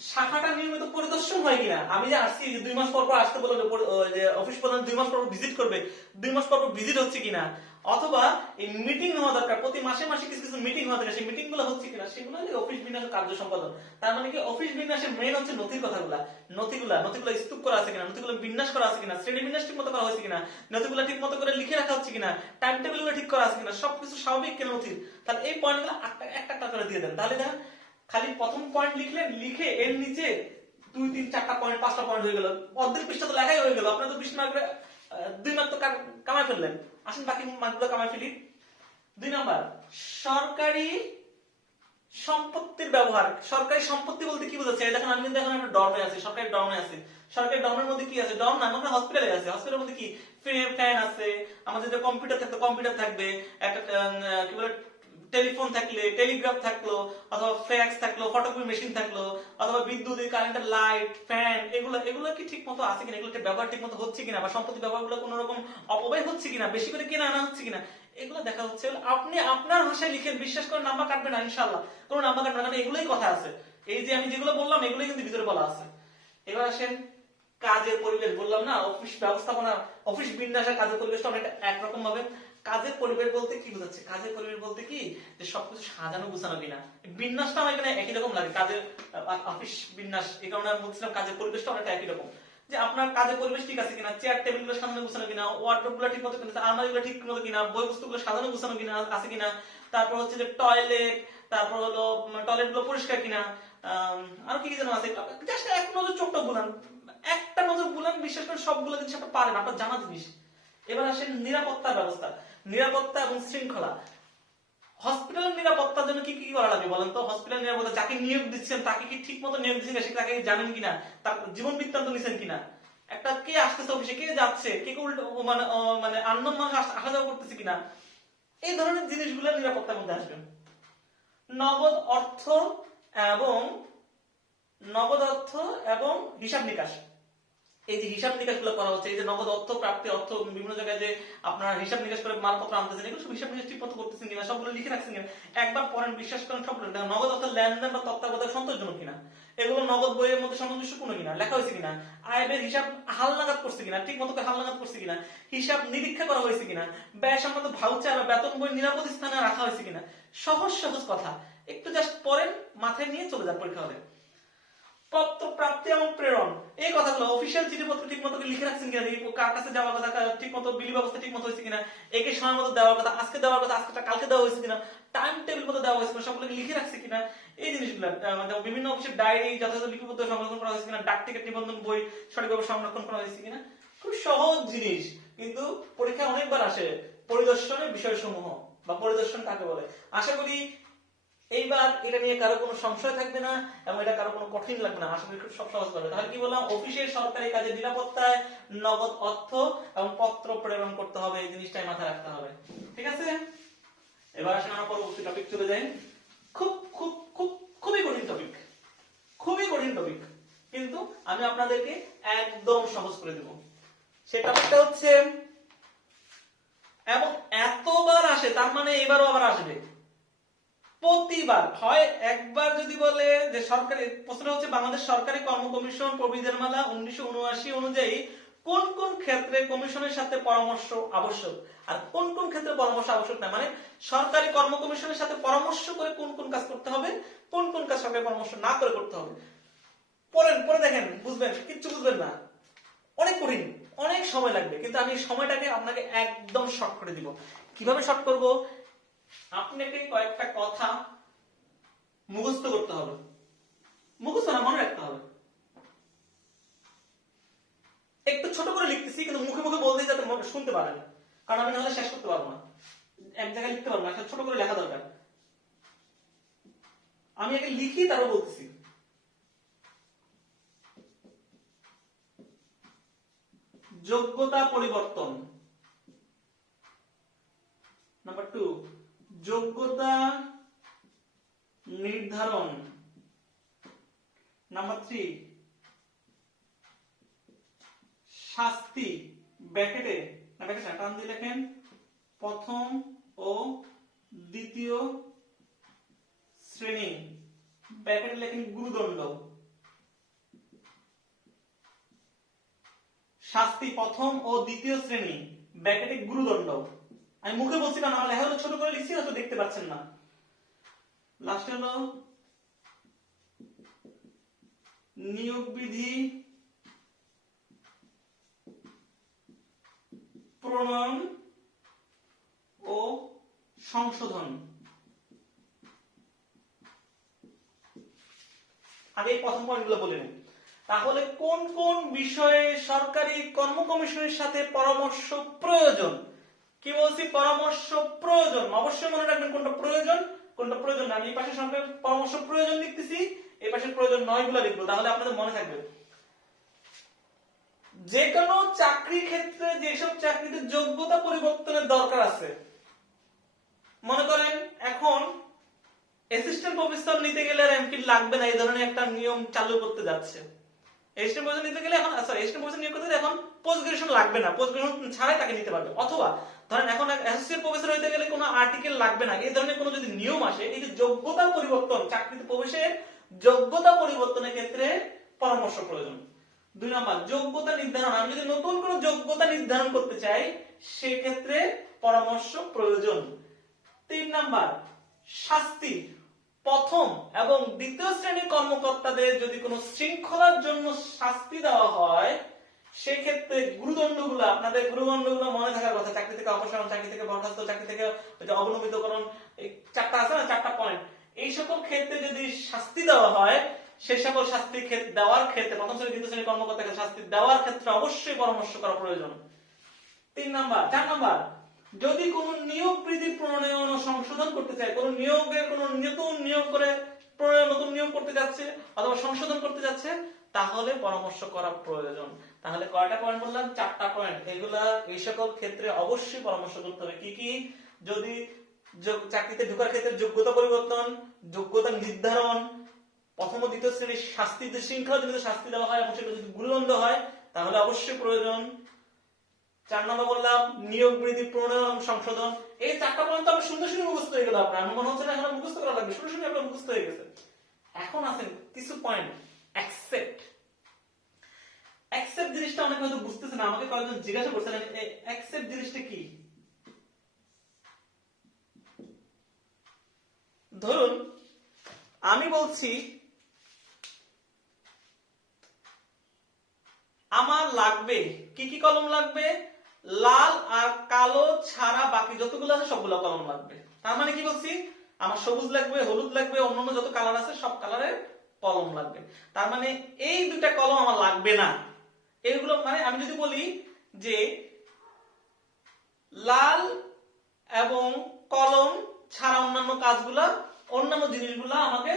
শাখাটা নিয়মিত পরিদর্শন হয় কিনা। আমি যে আসছি 2 মাস পর আসতে বললো যে অফিস প্রধান 2 মাস পর ভিজিট করবে, 2 মাস পর ভিজিট হচ্ছে কিনা, অথবা এই মিটিং হওয়া দরকার, প্রতি মাসে কিছু কিছু মিটিং হওয়া দরকার, সেই মিটিং গুলো হচ্ছে কিনা, সেগুলো অফিস বিন্যাসের কার্য সম্পাদন। তার মানে কি অফিস বিন্যাসের মেইন হচ্ছে নথির কথাগুলা। নথিগুলো স্তূপ করা আছে কিনা, নথিগুলো বিন্যাস করা আছে কিনা, শ্রেণী বিন্যাস ঠিক মতো করা হয়েছে কিনা, নথিগুলো ঠিক মতো করে লিখে রাখা হচ্ছে কিনা, টাইম টেবিল গুলো ঠিক করা আছে কিনা, সবকিছু স্বাভাবিক কিনা নথির। তাহলে এই পয়েন্টগুলো একটা করে দিয়ে দেন। তাহলে দেখেন খালি প্রথম পয়েন্ট লিখলেন, লিখে এর নিচে 2, 3, 4টা পয়েন্ট, 5টা পয়েন্ট হয়ে গেল। অর্ধেক পৃষ্ঠা তো লেখাই হয়ে গেল। আপনার তো 20 মার্কের 2 মার্ক তো কামাই ফেললেন। আসেন বাকি মার্কগুলো কামাই ফেলি। 2 নাম্বার সরকারি সম্পত্তির ব্যবহার। সরকারি সম্পত্তি বলতে কি বোঝাচ্ছে? এই দেখেন আমি কিন্তু এখন একটা ডর্মে আছি, সরকারি ডর্মে আছি। সরকারি ডর্মের মধ্যে কি আছে? ডর্ম না, আমরা হসপিটালে আছি। হসপিটালের মধ্যে কি ফ্যান আছে, আমাদের যে কম্পিউটার থাকতো কম্পিউটার থাকবে, একটা কি বলে টেলিফোন থাকলে, টেলিগ্রাফ থাকলো, অথবা ফ্যাক্স থাকলো, ফটোকপি মেশিন থাকলো, অথবা বিদ্যুৎ, কারেন্টের লাইট, ফ্যান, এগুলো কি ঠিক মতো আছে কিনা, এগুলোকে ব্যবহার ঠিক মতো হচ্ছে কিনা, বা সম্পত্তি ব্যবহারগুলো কোনো রকম অপব্যয় হচ্ছে কিনা, বেশি করে কেনা আনা হচ্ছে কিনা, এগুলো দেখা হচ্ছে। আপনি আপনার ভাষায় লিখেন, বিশ্বাস করে নাম্বার কাটবেন না ইনশাআল্লাহ, কোনো নাম্বার কাটবেন না, কারণ এগুলোই কথা আছে। এই যে আমি যেগুলো বললাম এগুলোই কিন্তু ভিতরে বলা আছে। এবার আসেন কাজের পরিবেশ। বললাম না অফিস ব্যবস্থাপনা, অফিস বিন্যাসের কাজের পরিবেশটা অনেকটা একরকম ভাবে। কাজের পরিবেশ বলতে কি বোঝাচ্ছে? কাজের পরিবেশ বলতে কি যে সবকিছু সাজানো গুছানো কিনা। বিন্যাসটা আমার এখানে একই রকম লাগে, কাজের অফিস বিন্যাস। এই কারণে আমি বলছিলাম কাজের পরিবেশটা অনেকটা একই রকম, যে আপনার কাজের পরিবেশ ঠিক আছে কিনা, চেয়ার টেবিল গুলো সাজানো গুছানো কিনা, ওয়ার্ডরোব গুলো ঠিক মতো কিনা, আলমারি গুলো ঠিক মতো কিনা, বই পুস্তকগুলো সাজানো গুছানো কিনা আছে কিনা, তারপর হচ্ছে যে টয়লেট, তারপর হলো টয়লেট গুলো পরিষ্কার কিনা, আর কি কি যেন আছে। জাস্ট এক নজর চোখটা বুলান, একটা নজর বুলান, বিশ্বাস করে সবগুলো জিনিস আপনি পারেন, আপনার জানা জিনিস। এবার আসেন নিরাপত্তার ব্যবস্থা, নিরাপত্তা এবং শৃঙ্খলা। হসপিটালের নিরাপত্তার জন্য কি কি করা লাগবে বলেন তো? হসপিটাল নিরাপত্তা, যাকে নিয়োগ দিচ্ছেন তাকে কি ঠিক মতো নিয়োগ দিচ্ছেন, সে তাকে জানেন কিনা, তার জীবন বৃত্তান্ত নিছেন কিনা, একটা কে আসতেছে অফিসে, কে যাচ্ছে, কে উল্টো মানে মানে আননোন মানুষ আসা যাওয়া করতেছে কিনা, এই ধরনের জিনিসগুলো নিরাপত্তার মধ্যে আসবে। নগদ অর্থ এবং হিসাব নিকাশ, এই যে হিসাব নিকাশ গুলো করা হচ্ছে, এই যে নগদ অর্থ প্রাপ্তি, অর্থ বিভিন্ন জায়গায় যে আপনারা হিসাব নিকাশ করে মালপত্র আনতেছেন, এগুলো সব হিসাব নিকাশ ঠিক মতো করতেছেন কিনা, সবগুলো লিখে রাখছেন কিনা, একবার পড়েন, বিশ্বাস করেন সবগুলো নগদ অর্থ লেনদেন বা তত্ত্বাবধায়ক সন্তোষজনক কিনা, এগুলো নগদ বইয়ের মধ্যে সামঞ্জস্যপূর্ণ কিনা, লেখা হয়েছে কিনা, আয়ের হিসাব হালনাগাদ করছে কিনা, ঠিক মতো হালনাগাদ করছে কিনা, হিসাব নিরীক্ষা করা হয়েছে কিনা, ব্যয় সংক্রান্ত ভাউচার বা বেতন বই নিরাপদ স্থানে রাখা হয়েছে কিনা। সহজ সহজ কথা, একটু জাস্ট পড়েন, মাথায় নিয়ে চলে যান পরীক্ষা হলে। পত্র প্রাপ্তি এবং প্রেরণ, এই কথাগুলো অফিসিয়াল চিঠিপত্র ঠিক মতো লিখে রাখছেন কিনা, কার কাছে যাওয়ার কথা ঠিক মতো, বিলি ব্যবস্থা ঠিক মতো হয়েছে কিনা, একে সময় মতো দেওয়ার কথা, আজকে দেওয়ার কথা আজকে কালকে দেওয়া হয়েছে কিনা, টাইম টেবিল মতো দেওয়া হয়েছে কিনা, সবগুলো লিখে রাখছে কিনা, এই জিনিসগুলো বিভিন্ন অফিসের ডায়েরি যথাযথ লিপিবদ্ধ সংরক্ষণ করা হয়েছে কিনা, ডাক টিকিট নিবন্ধন বই সঠিকভাবে সংরক্ষণ করা হয়েছে কিনা। খুব সহজ জিনিস, কিন্তু পরীক্ষায় অনেকবার আসে পরিদর্শনের বিষয়সমূহ বা পরিদর্শন কাকে বলে। আশা করি এইবার এটা নিয়ে কারো কোনো সংশয় থাকবে না এবং এটা কারো কোনো কঠিন লাগবে না, আশা করি খুব সব সহজ হবে। তাহলে কি বললাম, অফিসের সরকারি কাজে নিরাপত্তায় নগদ অর্থ এবং পত্র প্রেরণ করতে হবে, এই জিনিসটাই মাথায় রাখতে হবে। ঠিক আছে, এবার আসেন আমরা পরবর্তী টপিক চলে যাই। খুব খুব খুব খুবই কঠিন টপিক, খুবই কঠিন টপিক, কিন্তু আমি আপনাদেরকে একদম সহজ করে দেব। সেই টপিকটা হচ্ছে, এবং এতবার আসে তার মানে এবারও আবার আসবে, প্রতিবার হয় একবার। যদি বলে যে সরকারি প্রশ্ন হচ্ছে, বাংলাদেশ সরকারি কর্ম কমিশন প্রবিধানমালা 1979 অনুযায়ী কোন কোন ক্ষেত্রে কমিশনের সাথে পরামর্শ আবশ্যক আর কোন কোন ক্ষেত্রে পরামর্শ আবশ্যক না, মানে সরকারি কর্ম কমিশনের সাথে পরামর্শ করে কোন কোন কাজ করতে হবে, কোন কোন কাজ সরকারি পরামর্শ না করে করতে হবে। পড়েন, পড়ে দেখেন, বুঝবেন, কিচ্ছু বুঝবেন না, অনেক কঠিন, অনেক সময় লাগবে, কিন্তু আমি সময়টাকে আপনাকে একদম শর্ট করে দিব। কিভাবে শর্ট করব, আপনাকে কয়েকটা কথা মুখস্থ করতে হবে, মুখস্থ না, মনে রাখতে হবে। একটু ছোট করে লিখতেছি, কিন্তু মুখে মুখে বলতে যাতে শুনতে পারেন, কারণ আমি নাহলে শেষ করতে পারবো না, এক জায়গায় লিখতে পারবো না, একটা ছোট করে লেখা দরকার। আমি আগে লিখি, তারপর বলতেছি। যোগ্যতা পরিবর্তন, নাম্বার 2 যোগ্যতা নির্ধারণ, নাম্বার 3 শাস্তি, ব্র্যাকেটে না ব্র্যাকেটে টান দিয়ে লেখেন, প্রথম ও দ্বিতীয় শ্রেণী, ব্র্যাকেটে লেখেন গুরুদণ্ড। শাস্তি প্রথম ও দ্বিতীয় শ্রেণী, ব্র্যাকেটে গুরুদণ্ড। আমি মুখে বলছি কারণ আমার লেখাগুলো ছোট করে লিখছি, হয়তো দেখতে পাচ্ছেন না। লাস্ট হলো নিয়োগ বিধি প্রণয়ন ও সংশোধন। আগে প্রথম পয়েন্টগুলো বলে নিন। তাহলে কোন কোন বিষয়ে সরকারি কর্ম কমিশনের সাথে পরামর্শ প্রয়োজন? কি বলছি, পরামর্শ প্রয়োজন, অবশ্যই মনে রাখবেন কোনটা প্রয়োজন কোনটা প্রয়োজন না। আমি এই পাশে সরকারি পরামর্শ প্রয়োজন লিখতেছি, এই পাশে প্রয়োজন নয় গুলো লিখবো, তাহলে আপনাদের মনে থাকবে। যে কোনো চাকরির ক্ষেত্রে যেসব চাকরিতে যোগ্যতা পরিবর্তনের দরকার আছে, মনে করেন এখন অ্যাসিস্ট্যান্ট প্রফেসর নিতে গেলে আর এমফিল লাগবে না, এই ধরনের একটা নিয়ম চালু করতে যাচ্ছে। অ্যাসিস্ট্যান্ট প্রফেসর নিতে গেলে এখন অ্যাসিস্ট্যান্ট প্রফেসর নিয়োগ করতে গেলে এখন পোস্ট গ্রাজুয়েশন লাগবে না, পোস্ট গ্রাজুয়েশন ছাড়াই তাকে নিতে পারবে। অথবা ধরেন এখন অ্যাসোসিয়েট প্রফেসর হইতে গেলে কোনো আর্টিকেল লাগবে না, এই ধরনের কোনো যদি নিয়ম আসে, এই যে যোগ্যতা পরিবর্তন, চাকরিতে প্রবেশের যোগ্যতা পরিবর্তনের ক্ষেত্রে পরামর্শ প্রয়োজন। 2 নাম্বার যোগ্যতা নির্ধারণ, আমি যদি নতুন কোনো যোগ্যতা নির্ধারণ করতে চাই সেক্ষেত্রে পরামর্শ প্রয়োজন। 3 নাম্বার শাস্তি, প্রথম এবং দ্বিতীয় শ্রেণীর কর্মকর্তাদের যদি কোনো শৃঙ্খলার জন্য শাস্তি দেওয়া হয় সেক্ষেত্রে গুরুদণ্ডগুলো, আপনাদের গুরুদণ্ডগুলো মনে থাকার কথা, চাকরি থেকে অপসারণ, চাকরি থেকে বরখাস্ত, চাকরি থেকে অবনমিতকরণ, এই 4টা আছে না, 4টা পয়েন্ট, এই সকল ক্ষেত্রে যদি শাস্তি দেওয়া হয়, সে সকল শাস্তি দেওয়ার ক্ষেত্রে প্রথম শ্রেণী দ্বিতীয় শ্রেণীর কর্মকর্তাকে শাস্তি দেওয়ার ক্ষেত্রে অবশ্যই পরামর্শ করা প্রয়োজন। 3 নাম্বার 4 নাম্বার যদি কোনো নিয়োগ বিধি প্রণয়ন ও সংশোধন করতে চায়, কোনো নিয়োগের কোনো নতুন নিয়োগ করে প্রণয়ন, নতুন নিয়োগ করতে যাচ্ছে অথবা সংশোধন করতে যাচ্ছে, তাহলে পরামর্শ করা প্রয়োজন। তাহলে কয়টা পয়েন্ট বললাম? 4টা পয়েন্ট। এগুলা এই সকল ক্ষেত্রে অবশ্যই পরামর্শ করতে হবে। কি কি? যদি চাকরিতে ঢোকার ক্ষেত্রে যোগ্যতা পরিবর্তন, যোগ্যতা নির্ধারণ, প্রথম ও দ্বিতীয় শ্রেণীর শাস্তি, শৃঙ্খলাজনিত শাস্তি দেওয়া হয় এবং সেটা যদি গুরুদণ্ড হয় তাহলে অবশ্যই প্রয়োজন। 4 নম্বর বললাম নিয়োগ বিধি প্রণয়ন এবং সংশোধন। এই 4টা পয়েন্ট তো আমার সুন্দর সুন্দর মুখস্থ হয়ে গেল। আপনার আমার মনে হচ্ছে না এখন মুখস্থ করা লাগবে, শুনে শুনে আপনার মুখস্থ হয়ে গেছে। এখন আছেন কিছু পয়েন্ট। অ্যাকসেপ্ট। অ্যাকসেপ্ট জিনিসটা অনেকে হয়তো বুঝতেছে না। আমাকে কয়েকজন জিজ্ঞাসা করছিলেন অ্যাকসেপ্ট জিনিসটা কি। ধরুন আমি বলছি আমার লাগবে, কি কি কলম লাগবে? লাল আর কালো ছাড়া বাকি যতগুলো আছে সবগুলো কলম লাগবে। তার মানে কি বলছি? আমার সবুজ লাগবে, হলুদ লাগবে, অন্যান্য যত কালার আছে সব কালারের কলম লাগবে। তার মানে এই দুটা কলম আমার লাগবে না। এইগুলো মানে আমি যদি বলি যে লাল এবং কলম ছাড়া অন্যান্য কাজগুলা, অন্যান্য জিনিসগুলা আমাকে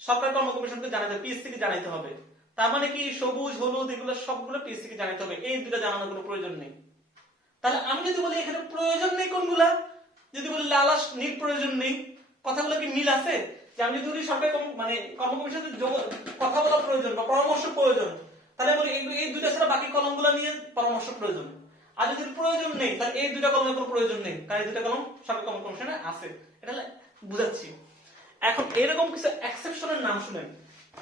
সরকারি কর্ম কমিশনকে জানাতে হবে, পিএসসি কে জানাতে হবে। তার মানে কি সবুজ হলুদ এগুলো সবগুলো পিএসসি কে জানাতে হবে, এই দুটো জানানোর কোনো প্রয়োজন নেই। তাহলে আমি যদি বলি এখানে প্রয়োজন নেই কোনগুলা, যদি বলি লাল আর নীল প্রয়োজন নেই, কথাগুলো কি মিল আছে? যে আমি যদি বলি সরকারি মানে কর্ম কমিশনের কথা বলা প্রয়োজন বা পরামর্শ প্রয়োজন, তাহলে বলি এই দুইটা ছাড়া বাকি কলমগুলো নিয়ে পরামর্শ প্রয়োজন। আর যদি প্রয়োজন নেই তাহলে এই দুইটা কলমের কোনো প্রয়োজন নেই, কারণ এই দুইটা কলম সরকারি কর্ম কমিশনে আছে। এটা বুঝাচ্ছি। এখন এরকম কিছু এক্সেপশনের নাম শুনেন।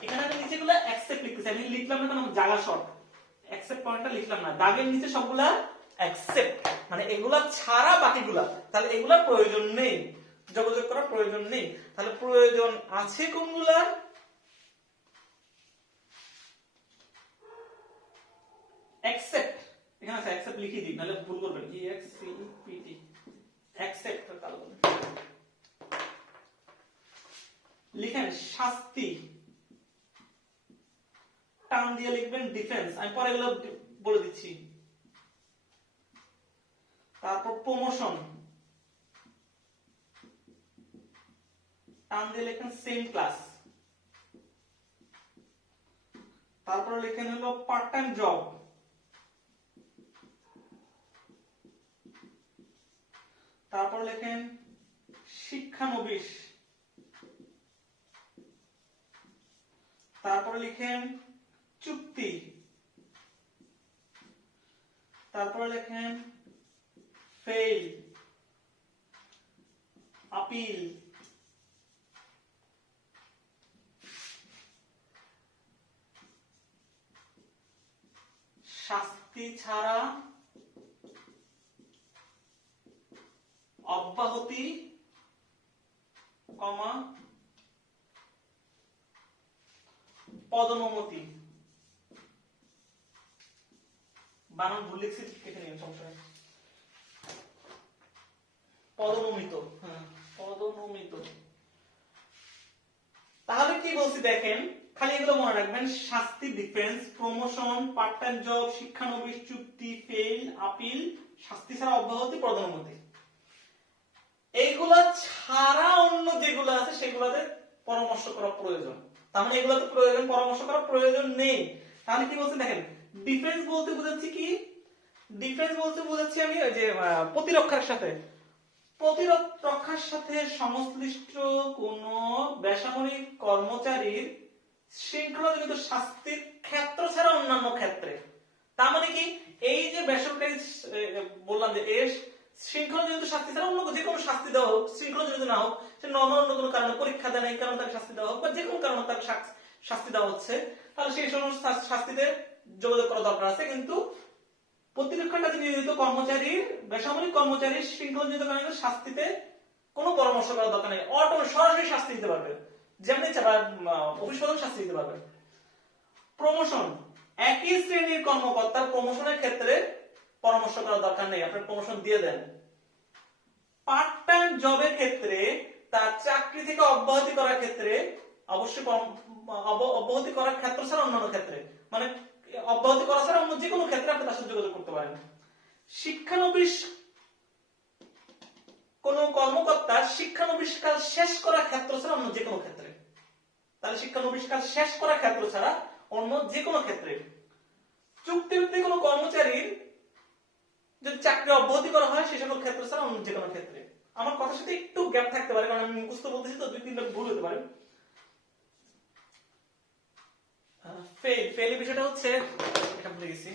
এখানে আমি নিচে গুলো অ্যাকসেপ্ট লিখতেছি, আমি লিখলাম না কারণ জায়গা শর্ট, অ্যাকসেপ্ট পয়েন্টটা লিখলাম না, দাগের নিচে সবগুলা অ্যাকসেপ্ট, মানে এগুলা ছাড়া বাকিগুলা, তাহলে এগুলা প্রয়োজন নেই, যোগাযোগ করার প্রয়োজন নেই। তাহলে প্রয়োজন আছে কোনগুলা? অ্যাকসেপ্ট, এখানে আছে অ্যাকসেপ্ট লিখে দিই, নাহলে ভুল করবেন। EXCEPT অ্যাকসেপ্ট কালো বলেন। লিখেন শাস্তি, টার্ম দিয়ে লিখবেন ডিফেন্স, আমি পরে এগুলো বলে দিচ্ছি। তারপর প্রমোশন, টার্ম দিয়ে লিখেন সেম ক্লাস। তারপর লিখেন হলো পার্ট টাইম জব, তারপর লেখেন শিক্ষানবিশ, তারপরে লিখেন চুক্তি, তারপরে লেখেন ফেল, আপিল, শাস্তি ছাড়া অব্যাহতি, কমা পদোন্নতি। বানান ভুল লিখছি, কেটে নিন, সমস্যা নেই। পদোন্নমিত, হ্যাঁ পদোন্নমিত। তাহলে কি বলছি দেখেন, খালি এগুলো মনে রাখবেন, শাস্তি, defence, promotion, part time job, শিক্ষানবিশ, চুক্তি, ফেল, আপিল, শাস্তি ছাড়া অব্যাহতি, পদোন্নতি। এইগুলা ছাড়া অন্য যেগুলো আছে সেগুলোতে পরামর্শ করা প্রয়োজন। তার মানে এগুলোতে প্রয়োজন, পরামর্শ করা প্রয়োজন নেই। তাহলে কি বলছেন দেখেন, ডিফেন্স বলতে বুঝাচ্ছি কি? ডিফেন্স বলতে বুঝাচ্ছি আমি যে প্রতিরক্ষার সাথে, প্রতিরক্ষার সাথে সংশ্লিষ্ট কোন বেসামরিক কর্মচারীর শৃঙ্খলাজনিত শাস্তির ক্ষেত্র ছাড়া অন্যান্য ক্ষেত্রে। তার মানে কি, এই যে বেসরকারি বললাম যে এর শৃঙ্খলাজনিত শাস্তি ছাড়া অন্য যে কোনো শাস্তি দেওয়া হোক, শৃঙ্খলাজনিত না হোক, সে নর্মাল অন্য কোনো কারণে পরীক্ষা দেয় না এই কারণে তাকে শাস্তি দেওয়া হোক, বা যে কোনো কারণে তাকে শাস্তি দেওয়া হচ্ছে, তাহলে সেই সমস্ত শাস্তিতে যোগাযোগ করা দরকার আছে। কিন্তু প্রতিরক্ষার কাজে নিয়োজিত কর্মচারীর, বেসামরিক কর্মচারীর শৃঙ্খলাজনিত কারণে শাস্তিতে কোনো পরামর্শ করার দরকার নেই, সরাসরি শাস্তি দিতে পারবে, যেমনি অফিস প্রধান শাস্তি দিতে পারবে। প্রমোশন, একই শ্রেণীর কর্মকর্তার প্রমোশনের ক্ষেত্রে পরামর্শ করার দরকার নেই, আপনি প্রমোশন দিয়ে দেন। পার্ট টাইম জবের ক্ষেত্রে তার চাকরি থেকে অব্যাহতি করার ক্ষেত্রে অবশ্যই অব্যাহতি করার ক্ষেত্র ছাড়া অন্যান্য ক্ষেত্রে, মানে অব্যাহতি করা ছাড়া অন্য যে কোনো ক্ষেত্রে আপনি তার সাথে যোগাযোগ করতে পারেন। শিক্ষানবিশ কোন কর্মকর্তা শিক্ষানবিশকাল শেষ করা ক্ষেত্র ছাড়া অন্য যে কোনো ক্ষেত্রে। তাহলে শিক্ষানবিশকাল শেষ করা ক্ষেত্র ছাড়া অন্য যে কোনো ক্ষেত্রে চুক্তিভিত্তিক কোনো কর্মচারীর যদি চাকরি অব্যাহতি করা হয় সেই সকল ক্ষেত্র ছাড়া অন্য যে কোনো ক্ষেত্রে। আমার কথার সাথে একটু গ্যাপ থাকতে পারে কারণ আমি মুখস্থ বলতেছি তো, দুই তিনটা ভুল হতে পারে। ফেল বিষয়টা হচ্ছে এটা ভুলে গেছি।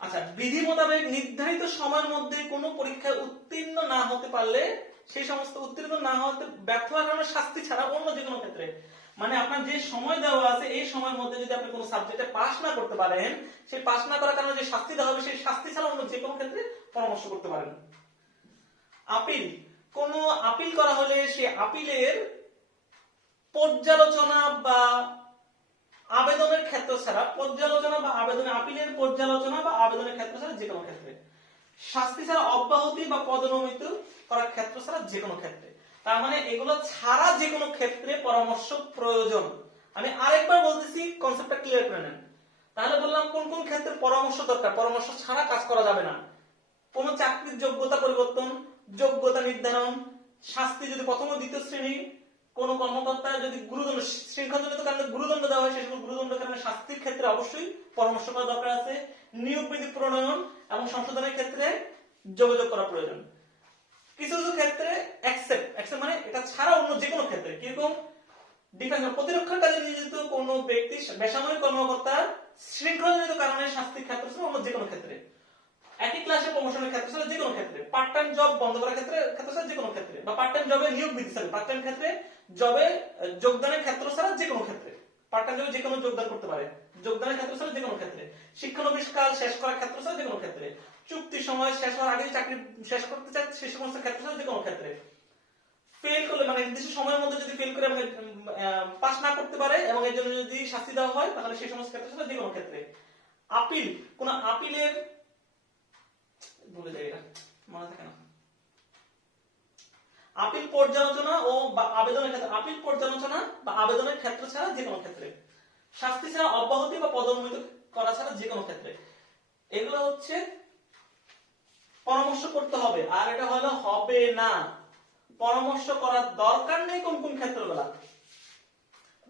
আচ্ছা, বিধি মোতাবেক নির্ধারিত সময়ের মধ্যে কোনো পরীক্ষায় উত্তীর্ণ না হতে পারলে সেই সমস্ত উত্তীর্ণ না হতে ব্যর্থ হওয়ার কারণে শাস্তি ছাড়া অন্য যে কোনো ক্ষেত্রে, মানে আপনার যে সময় দেওয়া আছে এই সময়ের মধ্যে যদি আপনি কোনো সাবজেক্টে পাস না করতে পারেন, সেই পাস না করার কারণে যে শাস্তি দেওয়া হবে সেই শাস্তি ছাড়া অন্য যে কোনো ক্ষেত্রে পরামর্শ করতে পারেন। আপিল, কোনো আপিল করা হলে সেই আপিলের পর্যালোচনা বা আবেদনের ক্ষেত্র ছাড়া, পর্যালোচনা বা আবেদনের, আপিলের পর্যালোচনা বা আবেদনের ক্ষেত্র ছাড়া যে কোনো ক্ষেত্রে, শাস্তি ছাড়া অব্যাহতি বা পদোন্নতি করার ক্ষেত্র ছাড়া যে কোনো ক্ষেত্রে। তার মানে এগুলো ছাড়া যে কোনো ক্ষেত্রে পরামর্শ প্রয়োজন। আমি আরেকবার বলতেছি, কনসেপ্টটা ক্লিয়ার করে নেন। তাহলে বললাম কোন কোন ক্ষেত্রে পরামর্শ দরকার, পরামর্শ ছাড়া কাজ করা যাবে না। কোন চাকরির যোগ্যতা পরিবর্তন, যোগ্যতা নির্ধারণ, শাস্তি যদি প্রথম ও দ্বিতীয় শ্রেণী কোন কর্মকর্তা যদি গুরুদণ্ড, শৃঙ্খলাজনিত কারণে গুরুদণ্ড দেওয়া হয় সেই সকল গুরুদণ্ডের কারণে শাস্তির ক্ষেত্রে অবশ্যই পরামর্শ করা দরকার আছে। নিয়োগ বিধি প্রণয়ন এবং সংশোধনের ক্ষেত্রে যোগাযোগ করা প্রয়োজন। কিছু কিছু ক্ষেত্রে অ্যাকসেপ্ট মানে এটা ছাড়া অন্য যে কোনো ক্ষেত্রে, কিরকম ডিফেন্স প্রতিরক্ষার কাজে নিয়োজিত কোন ব্যক্তি বেসামরিক কর্মকর্তা শৃঙ্খলাজনিত কারণে শাস্তির ক্ষেত্র ছাড়া অন্য যে কোনো ক্ষেত্রে, একই ক্লাসে প্রমোশনের ক্ষেত্রে ছাড়া যে কোনো ক্ষেত্রে, পার্ট টাইম জব বন্ধ করার ক্ষেত্রে ছাড়া যে কোনো ক্ষেত্রে, বা পার্ট টাইম জবে নিয়োগ বিধি ছাড়া, পার্ট টাইম ক্ষেত্রে জবে যোগদানের ক্ষেত্র ছাড়া যে কোনো ক্ষেত্রে, পার্ট টাইম জবে যে কোনো যোগদান করতে পারে, যোগদানের ক্ষেত্র ছাড়া যে কোনো ক্ষেত্রে, শিক্ষানবিশকাল শেষ করার ক্ষেত্র ছাড়া যে কোনো ক্ষেত্রে, চুক্তি সময় শেষ হওয়ার আগে চাকরি শেষ করতে চায় সেই সমস্ত ক্ষেত্র ছাড়া যে কোনো ক্ষেত্রে, ফেল করলে মানে নির্দিষ্ট সময়ের মধ্যে যদি ফেল করে পাস না করতে পারে এবং এর জন্য যদি শাস্তি দেওয়া হয় তাহলে সেই সমস্ত ক্ষেত্রে ছাড়া যে কোনো ক্ষেত্রে। আপিল, কোন আপিলের ভুলে যাই, এটা মনে থাকে না। আপিল পর্যালোচনা ও বা আবেদনের ক্ষেত্রে, আপিল পর্যালোচনা বা আবেদনের ক্ষেত্র ছাড়া যে কোনো ক্ষেত্রে, শাস্তি ছাড়া অব্যাহতি বা পদোন্নতি করা ছাড়া যে কোনো ক্ষেত্রে। এগুলো হচ্ছে পরামর্শ করতে হবে, আর এটা হলো হবে না, পরামর্শ করার দরকার নেই কোন কোন ক্ষেত্রগুলো।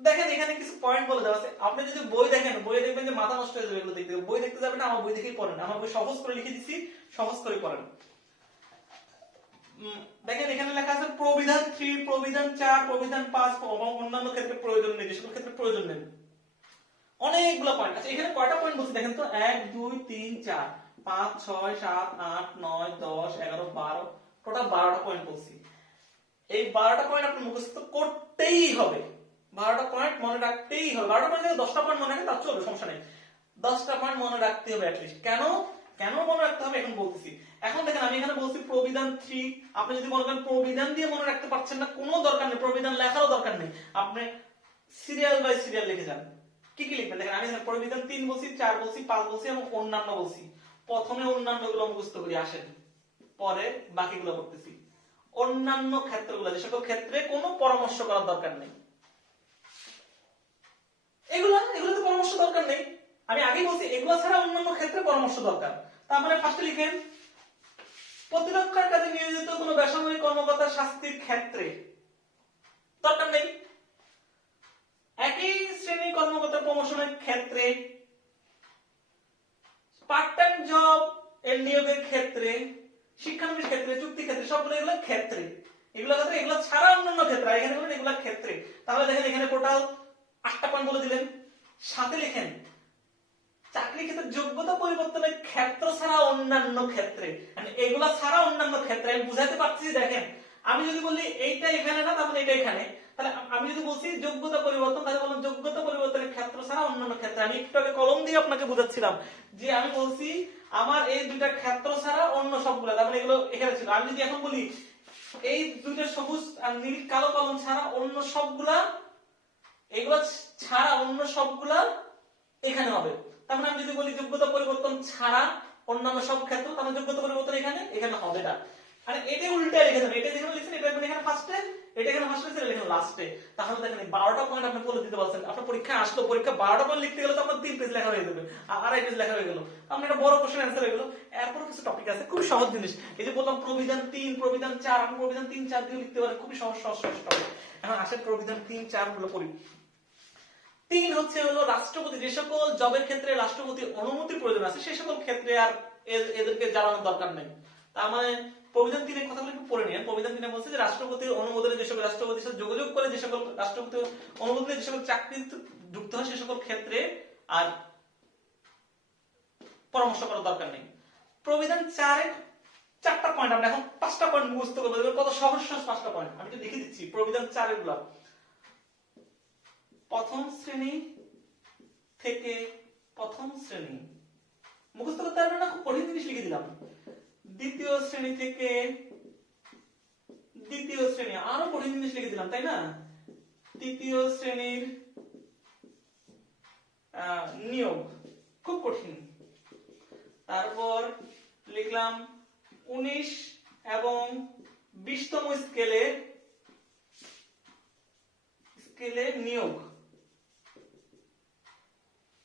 দেখেন এখানে কিছু পয়েন্ট বলে দেওয়া আছে, আপনি যদি বই দেখেন, বই দেখবেন যে মাথা নষ্ট হয়ে যাবে এগুলো দেখতে। বই দেখতে যাবেন না, আমার বই দেখেই পড়েন, আমার বই সহজ করে লিখে দিচ্ছি, সহজ করে পড়েন। দেখেন এখানে লেখা আছে প্রবিধান 3, প্রবিধান 4, প্রবিধান 5 এবং অন্যান্য ক্ষেত্রে প্রয়োজন নেই, যেসব ক্ষেত্রে প্রয়োজন নেই। অনেকগুলো পয়েন্ট আছে। এখানে কয়টা পয়েন্ট বলছি দেখেন তো, 1 2 3 4 5 6 7 8 9 10 11 12, টোটাল 12টা পয়েন্ট বলছি। এই 12টা পয়েন্ট আপনি মুখস্থ করতেই হবে, 12টা পয়েন্ট মনে রাখতেই হবে। 12টা পয়েন্ট থেকে 10টা পয়েন্ট মনে রাখেন তার চলবে, সমস্যা নেই। 10টা পয়েন্ট মনে রাখতে হবে অ্যাটলিস্ট। কেন কেন মনে রাখতে হবে এখন বলতেছি। এখন দেখেন আমি এখানে বলছি প্রবিধান 3, আপনি যদি মনে করেন প্রবিধান দিয়ে মনে রাখতে পারছেন না, কোনো দরকার নেই, প্রবিধান লেখারও দরকার নেই, আপনি সিরিয়াল বাই সিরিয়াল লিখে যান। কি কি লিখবেন দেখেন, আমি এখানে প্রবিধান 3 বলছি, 4 বলছি, 5 বলছি এবং অন্যান্য বলছি। প্রথমে অন্যান্য গুলো মুখস্থ করে আসেন, পরে বাকিগুলো করতেছি। অন্যান্য ক্ষেত্রগুলো, যে সকল ক্ষেত্রে কোনো পরামর্শ করার দরকার নেই, এগুলোতে পরামর্শ দরকার নেই। আমি আগেই বলছি এগুলো ছাড়া অন্যান্য ক্ষেত্রে পরামর্শ দরকার। তার মানে ফার্স্টে লিখেন প্রতিরক্ষার কাজে নিয়োজিত কোনো বেসামরিক কর্মকর্তার শাস্তির ক্ষেত্রে দরকার নেই। একই শ্রেণীর কর্মকর্তার প্রমোশনের ক্ষেত্রে, পার্ট টাইম জব এর নিয়োগের ক্ষেত্রে, শিক্ষানবিশ ক্ষেত্রে, চুক্তি ক্ষেত্রে, সবগুলো এগুলো ক্ষেত্রে, এগুলো ছাড়া অন্যান্য ক্ষেত্রে, এখানে বলেন এগুলো ক্ষেত্রে। তাহলে দেখেন এখানে টোটাল 8টা পয়েন্ট বলে দিলেন। সাথে লিখেন চাকরি ক্ষেত্রে যোগ্যতা পরিবর্তনের ক্ষেত্র ছাড়া অন্যান্য ক্ষেত্রে, মানে এগুলা ছাড়া অন্যান্য ক্ষেত্রে। আমি বুঝাতে পারছি, দেখেন আমি যদি বলি এইটা এখানে না তাহলে এটা এখানে, তাহলে আমি যদি বলছি যোগ্যতা পরিবর্তন তাহলে বললাম যোগ্যতা পরিবর্তনের ক্ষেত্র ছাড়া অন্যান্য ক্ষেত্রে। আমি একটু আগে কলম দিয়ে আপনাকে বুঝাচ্ছিলাম যে আমি বলছি আমার এই দুইটা ক্ষেত্র ছাড়া অন্য সবগুলা, তার মানে এগুলো এখানে ছিল। আমি যদি এখন বলি এই দুইটা সবুজ আর নীল কালো কলম ছাড়া অন্য সবগুলা, এগুলো ছাড়া অন্য সবগুলা এখানে হবে। তার মানে আমি যদি বলি যোগ্যতা পরিবর্তন ছাড়া অন্যান্য সব ক্ষেত্র, তাহলে যোগ্যতা পরিবর্তন এখানে হবে না। আর এটা উল্টে লিখে দেবেন, এটা যেখানে লিখছেন এটা এখানে ফার্স্টে, এটা এখানে ফার্স্টে লিখে লাস্টে, তাহলে দেখেন 12টা পয়েন্ট আপনি বলে দিতে পারছেন। আপনার পরীক্ষায় আসলো, পরীক্ষা 12টা পয়েন্ট লিখতে গেলে তো আপনার 3 পেজ লেখা হয়ে যাবে, আর 2.5 পেজ লেখা হয়ে গেল, আপনার একটা বড় কোশ্চেন অ্যান্সার হয়ে গেল। এরপর কিছু টপিক আছে খুব সহজ জিনিস, এই যে বললাম প্রবিধান 3, প্রবিধান 4, আপনি প্রবিধান 3, 4 দিয়ে লিখতে পারেন, খুবই সহজ সহজ সহজ টপিক। এখন আসেন প্রবিধান 3, 4 গুলো পড়ি। 3 হলো রাষ্ট্রপতি, যে সকল জবের ক্ষেত্রে রাষ্ট্রপতির অনুমতির প্রয়োজন আছে সে সকল ক্ষেত্রে আর এদেরকে জানানোর দরকার নেই। তার মানে প্রবিধান 3 এর কথাগুলো একটু পড়ে নিন। প্রবিধান 3 বলছে যে রাষ্ট্রপতির অনুমোদনে যে সকল রাষ্ট্রপতির সাথে যোগাযোগ করে যে সকল রাষ্ট্রপতির অনুমোদনে যে সকল চাকরি যুক্ত হয় সে সকল ক্ষেত্রে আর পরামর্শ করার দরকার নেই। প্রবিধান 4 এর 4টা পয়েন্ট, আমরা এখন 5টা পয়েন্ট মুখস্থ করব, কত সহজ সহজ 5টা পয়েন্ট আমি তো লিখে দিচ্ছি। প্রবিধান 4 এর গুলো প্রথম শ্রেণী থেকে প্রথম শ্রেণী মুখস্থ করতে পারবেন না, খুব কঠিন জিনিস লিখে দিলাম। দ্বিতীয় শ্রেণী থেকে দ্বিতীয় শ্রেণী, আরো কঠিন জিনিস লিখে দিলাম, তাই না? তৃতীয় শ্রেণীর নিয়োগ, খুব কঠিন। তারপর লিখলাম 19 এবং 20তম স্কেলে নিয়োগ,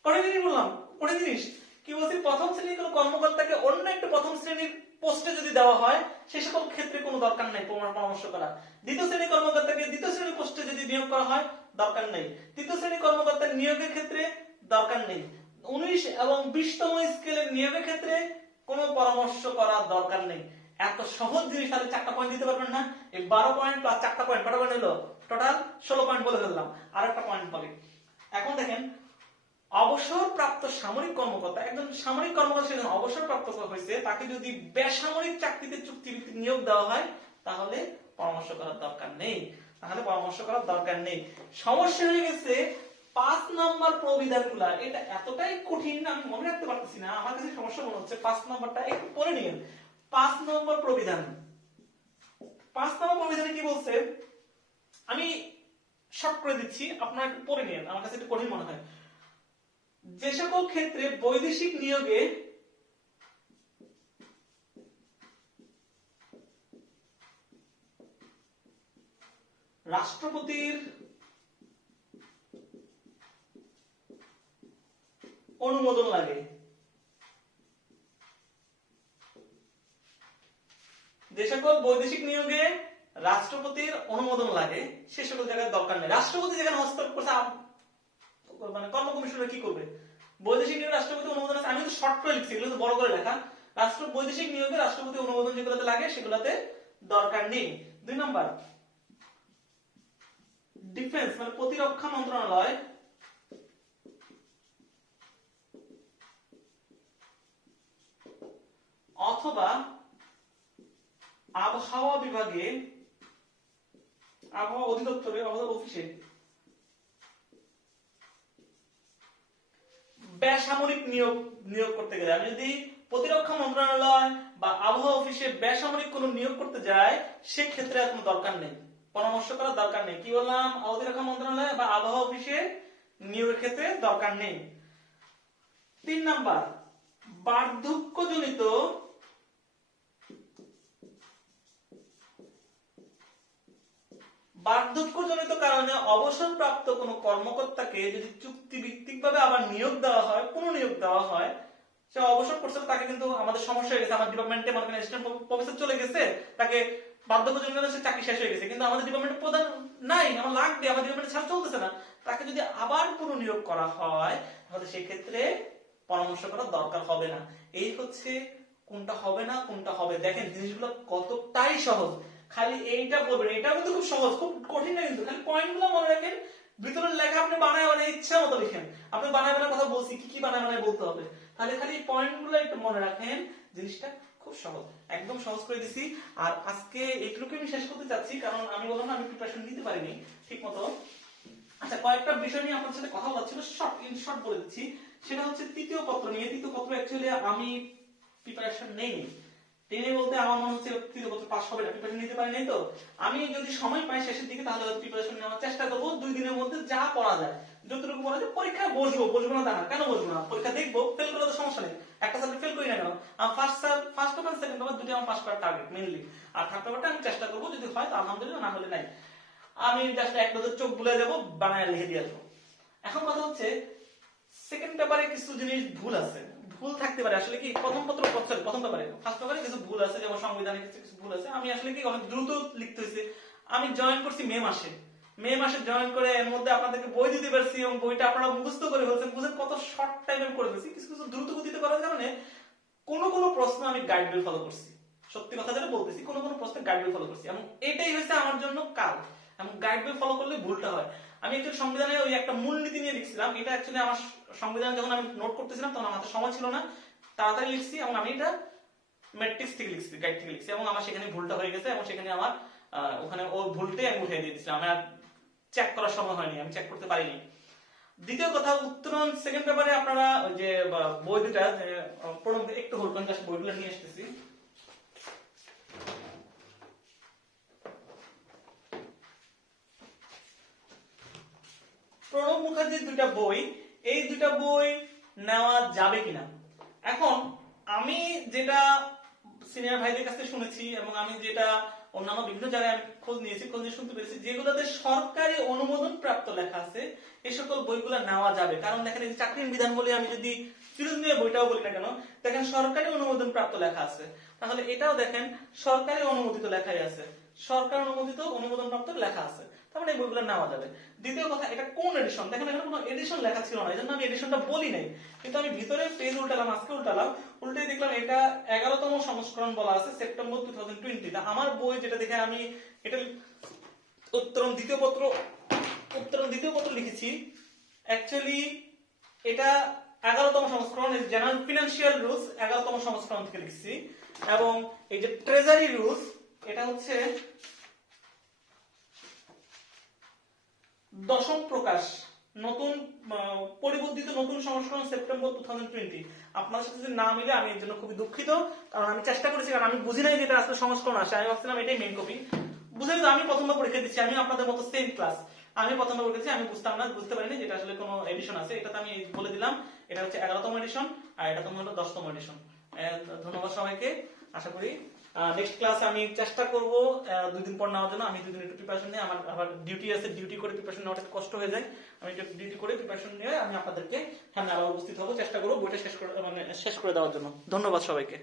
কঠিন জিনিস বললাম, কঠিন জিনিস কি বলছি, প্রথম শ্রেণীর কোন কর্মকর্তাকে অন্য একটা প্রথম শ্রেণীর পোস্টে যদি দেওয়া হয় সে সকল ক্ষেত্রে কোনো দরকার নেই পরামর্শ করা। দ্বিতীয় শ্রেণীর কর্মকর্তাকে দ্বিতীয় শ্রেণীর পোস্টে যদি নিয়োগ করা হয় দরকার নেই। তৃতীয় শ্রেণীর কর্মকর্তার নিয়োগের ক্ষেত্রে দরকার নেই। 19 এবং 20তম স্কেলের নিয়োগের ক্ষেত্রে কোনো পরামর্শ করার দরকার নেই। এত সহজ জিনিস, তাহলে 4টা পয়েন্ট দিতে পারবেন না? এই 12 পয়েন্ট প্লাস 4টা পয়েন্ট, কটা পয়েন্ট হলো? টোটাল 16 পয়েন্ট বলে ফেললাম, আর একটা পয়েন্ট পাবে। এখন দেখেন অবসরপ্রাপ্ত সামরিক কর্মকর্তা, একজন সামরিক কর্মকর্তা সে অবসরপ্রাপ্ত হয়েছে, তাকে যদি বেসামরিক চাকরিতে চুক্তিভিত্তিক নিয়োগ দেওয়া হয় তাহলে পরামর্শ করার দরকার নেই, তাহলে পরামর্শ করার দরকার নেই। সমস্যা হয়ে গেছে 5 নম্বর প্রবিধানগুলা, এটা এতটাই কঠিন আমি মনে রাখতে পারতেছি না, আমার কাছে সমস্যা মনে হচ্ছে। 5 নম্বরটা একটু পড়ে নিন। 5 নম্বর প্রবিধান, 5 নম্বর প্রবিধানে কি বলছে আমি শর্ট করে দিচ্ছি, আপনারা একটু পড়ে নিন, আমার কাছে একটু কঠিন মনে হয়। যে সকল ক্ষেত্রে বৈদেশিক নিয়োগে রাষ্ট্রপতির অনুমোদন লাগে, যে সকল বৈদেশিক নিয়োগে রাষ্ট্রপতির অনুমোদন লাগে সে সকল জায়গায় দরকার নেই। রাষ্ট্রপতি যেখানে হস্তক্ষেপ করছে মানে কর্ম কমিশনার কি করবে? বৈদেশিক নিয়োগে রাষ্ট্রপতি অনুমোদন আছে, আমি তো শর্ট করে লিখছি, এগুলো তো বড় করে লেখা। বৈদেশিক নিয়োগে রাষ্ট্রপতি অনুমোদন যেগুলোতে লাগে সেগুলোতে দরকার নেই। 2 নাম্বার ডিফেন্স মানে প্রতিরক্ষা মন্ত্রণালয় অথবা আবহাওয়া বিভাগে, আবহাওয়া অধিদপ্তরে অফিসে বেসামরিক নিয়োগ করতে গেলে, আমি যদি প্রতিরক্ষা মন্ত্রণালয় বা আবহাওয়া অফিসে বেসামরিক কোনো নিয়োগ করতে যায় সেক্ষেত্রে কোনো দরকার নেই, পরামর্শ করার দরকার নেই। কি বললাম? প্রতিরক্ষা মন্ত্রণালয় বা আবহাওয়া অফিসে নিয়োগের ক্ষেত্রে দরকার নেই। 3 নাম্বার বার্ধক্যজনিত কারণে অবসরপ্রাপ্ত কোনো কর্মকর্তাকে যদি চুক্তিভিত্তিকভাবে আবার নিয়োগ দেওয়া হয়, পুনঃনিয়োগ দেওয়া হয়, সে অবসর করছে, তাকে কিন্তু আমাদের সমস্যা হয়ে গেছে, আমার ডিপার্টমেন্টে মনে করেন অ্যাসিস্ট্যান্ট প্রফেসর চলে গেছে, তাকে বার্ধক্যজনিত কারণে চাকরি শেষ হয়ে গেছে, কিন্তু আমাদের ডিপার্টমেন্টে প্রধান নাই, আমার লাগবে, আমাদের ডিপার্টমেন্টে ছাড় চলতেছে না, তাকে যদি আবার পুনঃনিয়োগ করা হয় তাহলে সেক্ষেত্রে পরামর্শ করার দরকার হবে না। এই হচ্ছে কোনটা হবে না কোনটা হবে। দেখেন জিনিসগুলো কতটাই সহজ, খালি এইটা বলবেন, এটাও কিন্তু খুব সহজ, খুব কঠিন না কিন্তু, খালি পয়েন্টগুলো মনে রাখেন। ভিতরের লেখা আপনি বানায় ইচ্ছা মতো লিখেন, আপনি বানায় কথা বলছি কি কি বানায় বলতে হবে, তাহলে খালি পয়েন্টগুলো একটু মনে রাখেন, জিনিসটা খুব সহজ, একদম সহজ করে দিছি। আর আজকে এইটুকু আমি শেষ করতে চাচ্ছি, কারণ আমি বললাম না আমি প্রিপারেশন নিতে পারিনি ঠিক মতো। আচ্ছা, কয়েকটা বিষয় নিয়ে আপনার সাথে কথা বলা ছিল, শর্ট বলে দিচ্ছি। সেটা হচ্ছে তৃতীয় পত্র নিয়ে। তৃতীয় পত্র অ্যাকচুয়ালি আমি প্রিপারেশন নেইনি, টেনে বলতে আমার মনে হচ্ছে তৃতীয় পত্র পাস হবে না, প্রিপারেশন নিতে পারি নাই। তো আমি যদি সময় পাই শেষের দিকে তাহলে প্রিপারেশন নেওয়ার চেষ্টা করবো, 2 দিনের মধ্যে যা পড়া যায়, যতটুকু পড়া যায়। পরীক্ষায় বসবো না তা না, কেন বসবো না, পরীক্ষা দেখবো, ফেল করলে তো সমস্যা নেই, একটা সাবজেক্ট ফেল করি না কেন, আমার ফার্স্ট পেপার সেকেন্ড পেপার দুটো আমার পাস করার টার্গেট মেইনলি, আর থার্ড পেপারটা আমি চেষ্টা করবো, যদি হয় তো আলহামদুলিল্লাহ, না হলে নাই। আমি জাস্ট এক নজর চোখ বুলে যাব, বানায় লিখে দিয়ে আসবো। এখন কথা হচ্ছে সেকেন্ড পেপারে কিছু জিনিস ভুল আছে, ভুল থাকতে পারে। আসলে কি প্রথম পেপারে ফার্স্ট পেপারে কিছু ভুল আছে, যেমন সংবিধানে কিছু ভুল আছে। আমি আসলে কি অনেক দ্রুত লিখতে হয়েছে। আমি জয়েন করছি মে মাসে জয়েন করে এর মধ্যে আপনাদেরকে বই দিতে পারছি এবং বইটা আপনারা মুখস্থ করে ফেলছেন। বুঝেন কত শর্ট টাইমে করে ফেলছি। কিছু কিছু দ্রুত গতিতে করার কারণে কোন প্রশ্ন আমি গাইড বই ফলো করছি। সত্যি কথা যেটা বলতেছি, কোন প্রশ্নে গাইড বই ফলো করছি এবং এটাই হয়েছে আমার জন্য কাল। এবং গাইড বই ফলো করলে ভুলটা হয়। আমি একটু সংবিধানে ওই একটা মূলনীতি নিয়ে লিখছিলাম। এটা অ্যাকচুয়ালি আমার সংবিধান যখন আমি নোট করতেছিলাম তখন আমার হাতে সময় ছিল না, তাড়াতাড়ি লিখছি এবং আমি এটা ম্যাট্রিক্স থেকে লিখছি, গাইড থেকে লিখছি এবং আমার সেখানে ভুলটা হয়ে গেছে এবং সেখানে আমার ওখানে ও ভুলটাই আমি উঠিয়ে দিয়েছিলাম। আমার চেক করার সময় হয়নি, আমি চেক করতে পারিনি। দ্বিতীয় কথা, উত্তরণ সেকেন্ড পেপারে আপনারা ওই যে বই দুটা একটু হোল্ড করেন, জাস্ট বইগুলো নিয়ে আসতেছি। প্রণব মুখার্জির দুইটা বই, এই দুইটা বই নেওয়া যাবে কিনা। এখন আমি যেটা সিনিয়র ভাইদের কাছে শুনেছি এবং আমি যেটা অন্যান্য বিভিন্ন জায়গায় আমি খোঁজ নিয়ে শুনতে পেরেছি, যেগুলোতে সরকারি অনুমোদন প্রাপ্ত লেখা আছে এই সকল বইগুলো নেওয়া যাবে। কারণ দেখেন এই চাকরির বিধান বলে আমি যদি ফিরোজ মিয়া বইটাও বলি না কেন, দেখেন সরকারি অনুমোদন প্রাপ্ত লেখা আছে, তাহলে এটাও দেখেন সরকারি অনুমোদিত লেখাই আছে, সরকার অনুমোদিত অনুমোদন প্রাপ্ত লেখা আছে, তার মানে এই বইগুলো নেওয়া যাবে। দ্বিতীয় কথা, এটা কোন এডিশন, দেখেন এখানে কোনো এডিশন লেখা ছিল না, এই জন্য আমি এডিশনটা বলি নাই। কিন্তু আমি ভিতরে পেজ উল্টালাম, আজকে উল্টে দেখলাম এটা 11তম সংস্করণ বলা আছে, সেপ্টেম্বর 2020। আমার বই যেটা দেখে আমি এটা উত্তরণ দ্বিতীয় পত্র লিখেছি, অ্যাকচুয়ালি এটা 11তম সংস্করণ, জেনারেল ফিনান্সিয়াল রুলস 11তম সংস্করণ থেকে লিখছি। এবং এই যে ট্রেজারি রুলস, এটা হচ্ছে 10ম প্রকাশ, নতুন পরিবর্তিত নতুন সংস্করণ সেপ্টেম্বর 2020। আপনার সাথে যদি না মিলে আমি এর জন্য খুবই দুঃখিত, কারণ আমি চেষ্টা করেছি, কারণ আমি বুঝি নাই যেটা আসলে সংস্করণ আসে, আমি ভাবছিলাম এটাই মেইন কপি। বুঝাই তো, আমি প্রথমবার পরীক্ষা দিচ্ছি, আমি আপনাদের মতো সেম ক্লাস, আমি প্রথমবার পরীক্ষা দিচ্ছি, আমি বুঝতে পারিনি যেটা আসলে কোনো এডিশন আছে। এটাতে আমি বলে দিলাম এটা হচ্ছে 11তম এডিশন আর এটা তোমার হলো 10তম এডিশন। ধন্যবাদ সবাইকে। আশা করি নেক্সট ক্লাস আমি চেষ্টা করব 2 দিন পর নেওয়ার জন্য। আমি 2 দিন একটু প্রিপারেশন নিয়ে, আমার আবার ডিউটি আছে, ডিউটি করে প্রিপারেশন নেওয়াটা কষ্ট হয়ে যায়। আমি একটু ডিউটি করে প্রিপারেশন নিয়ে আমি আপনাদেরকে সামনে আবার উপস্থিত হবো, চেষ্টা করবো বইটা শেষ করে দেওয়ার জন্য। ধন্যবাদ সবাইকে।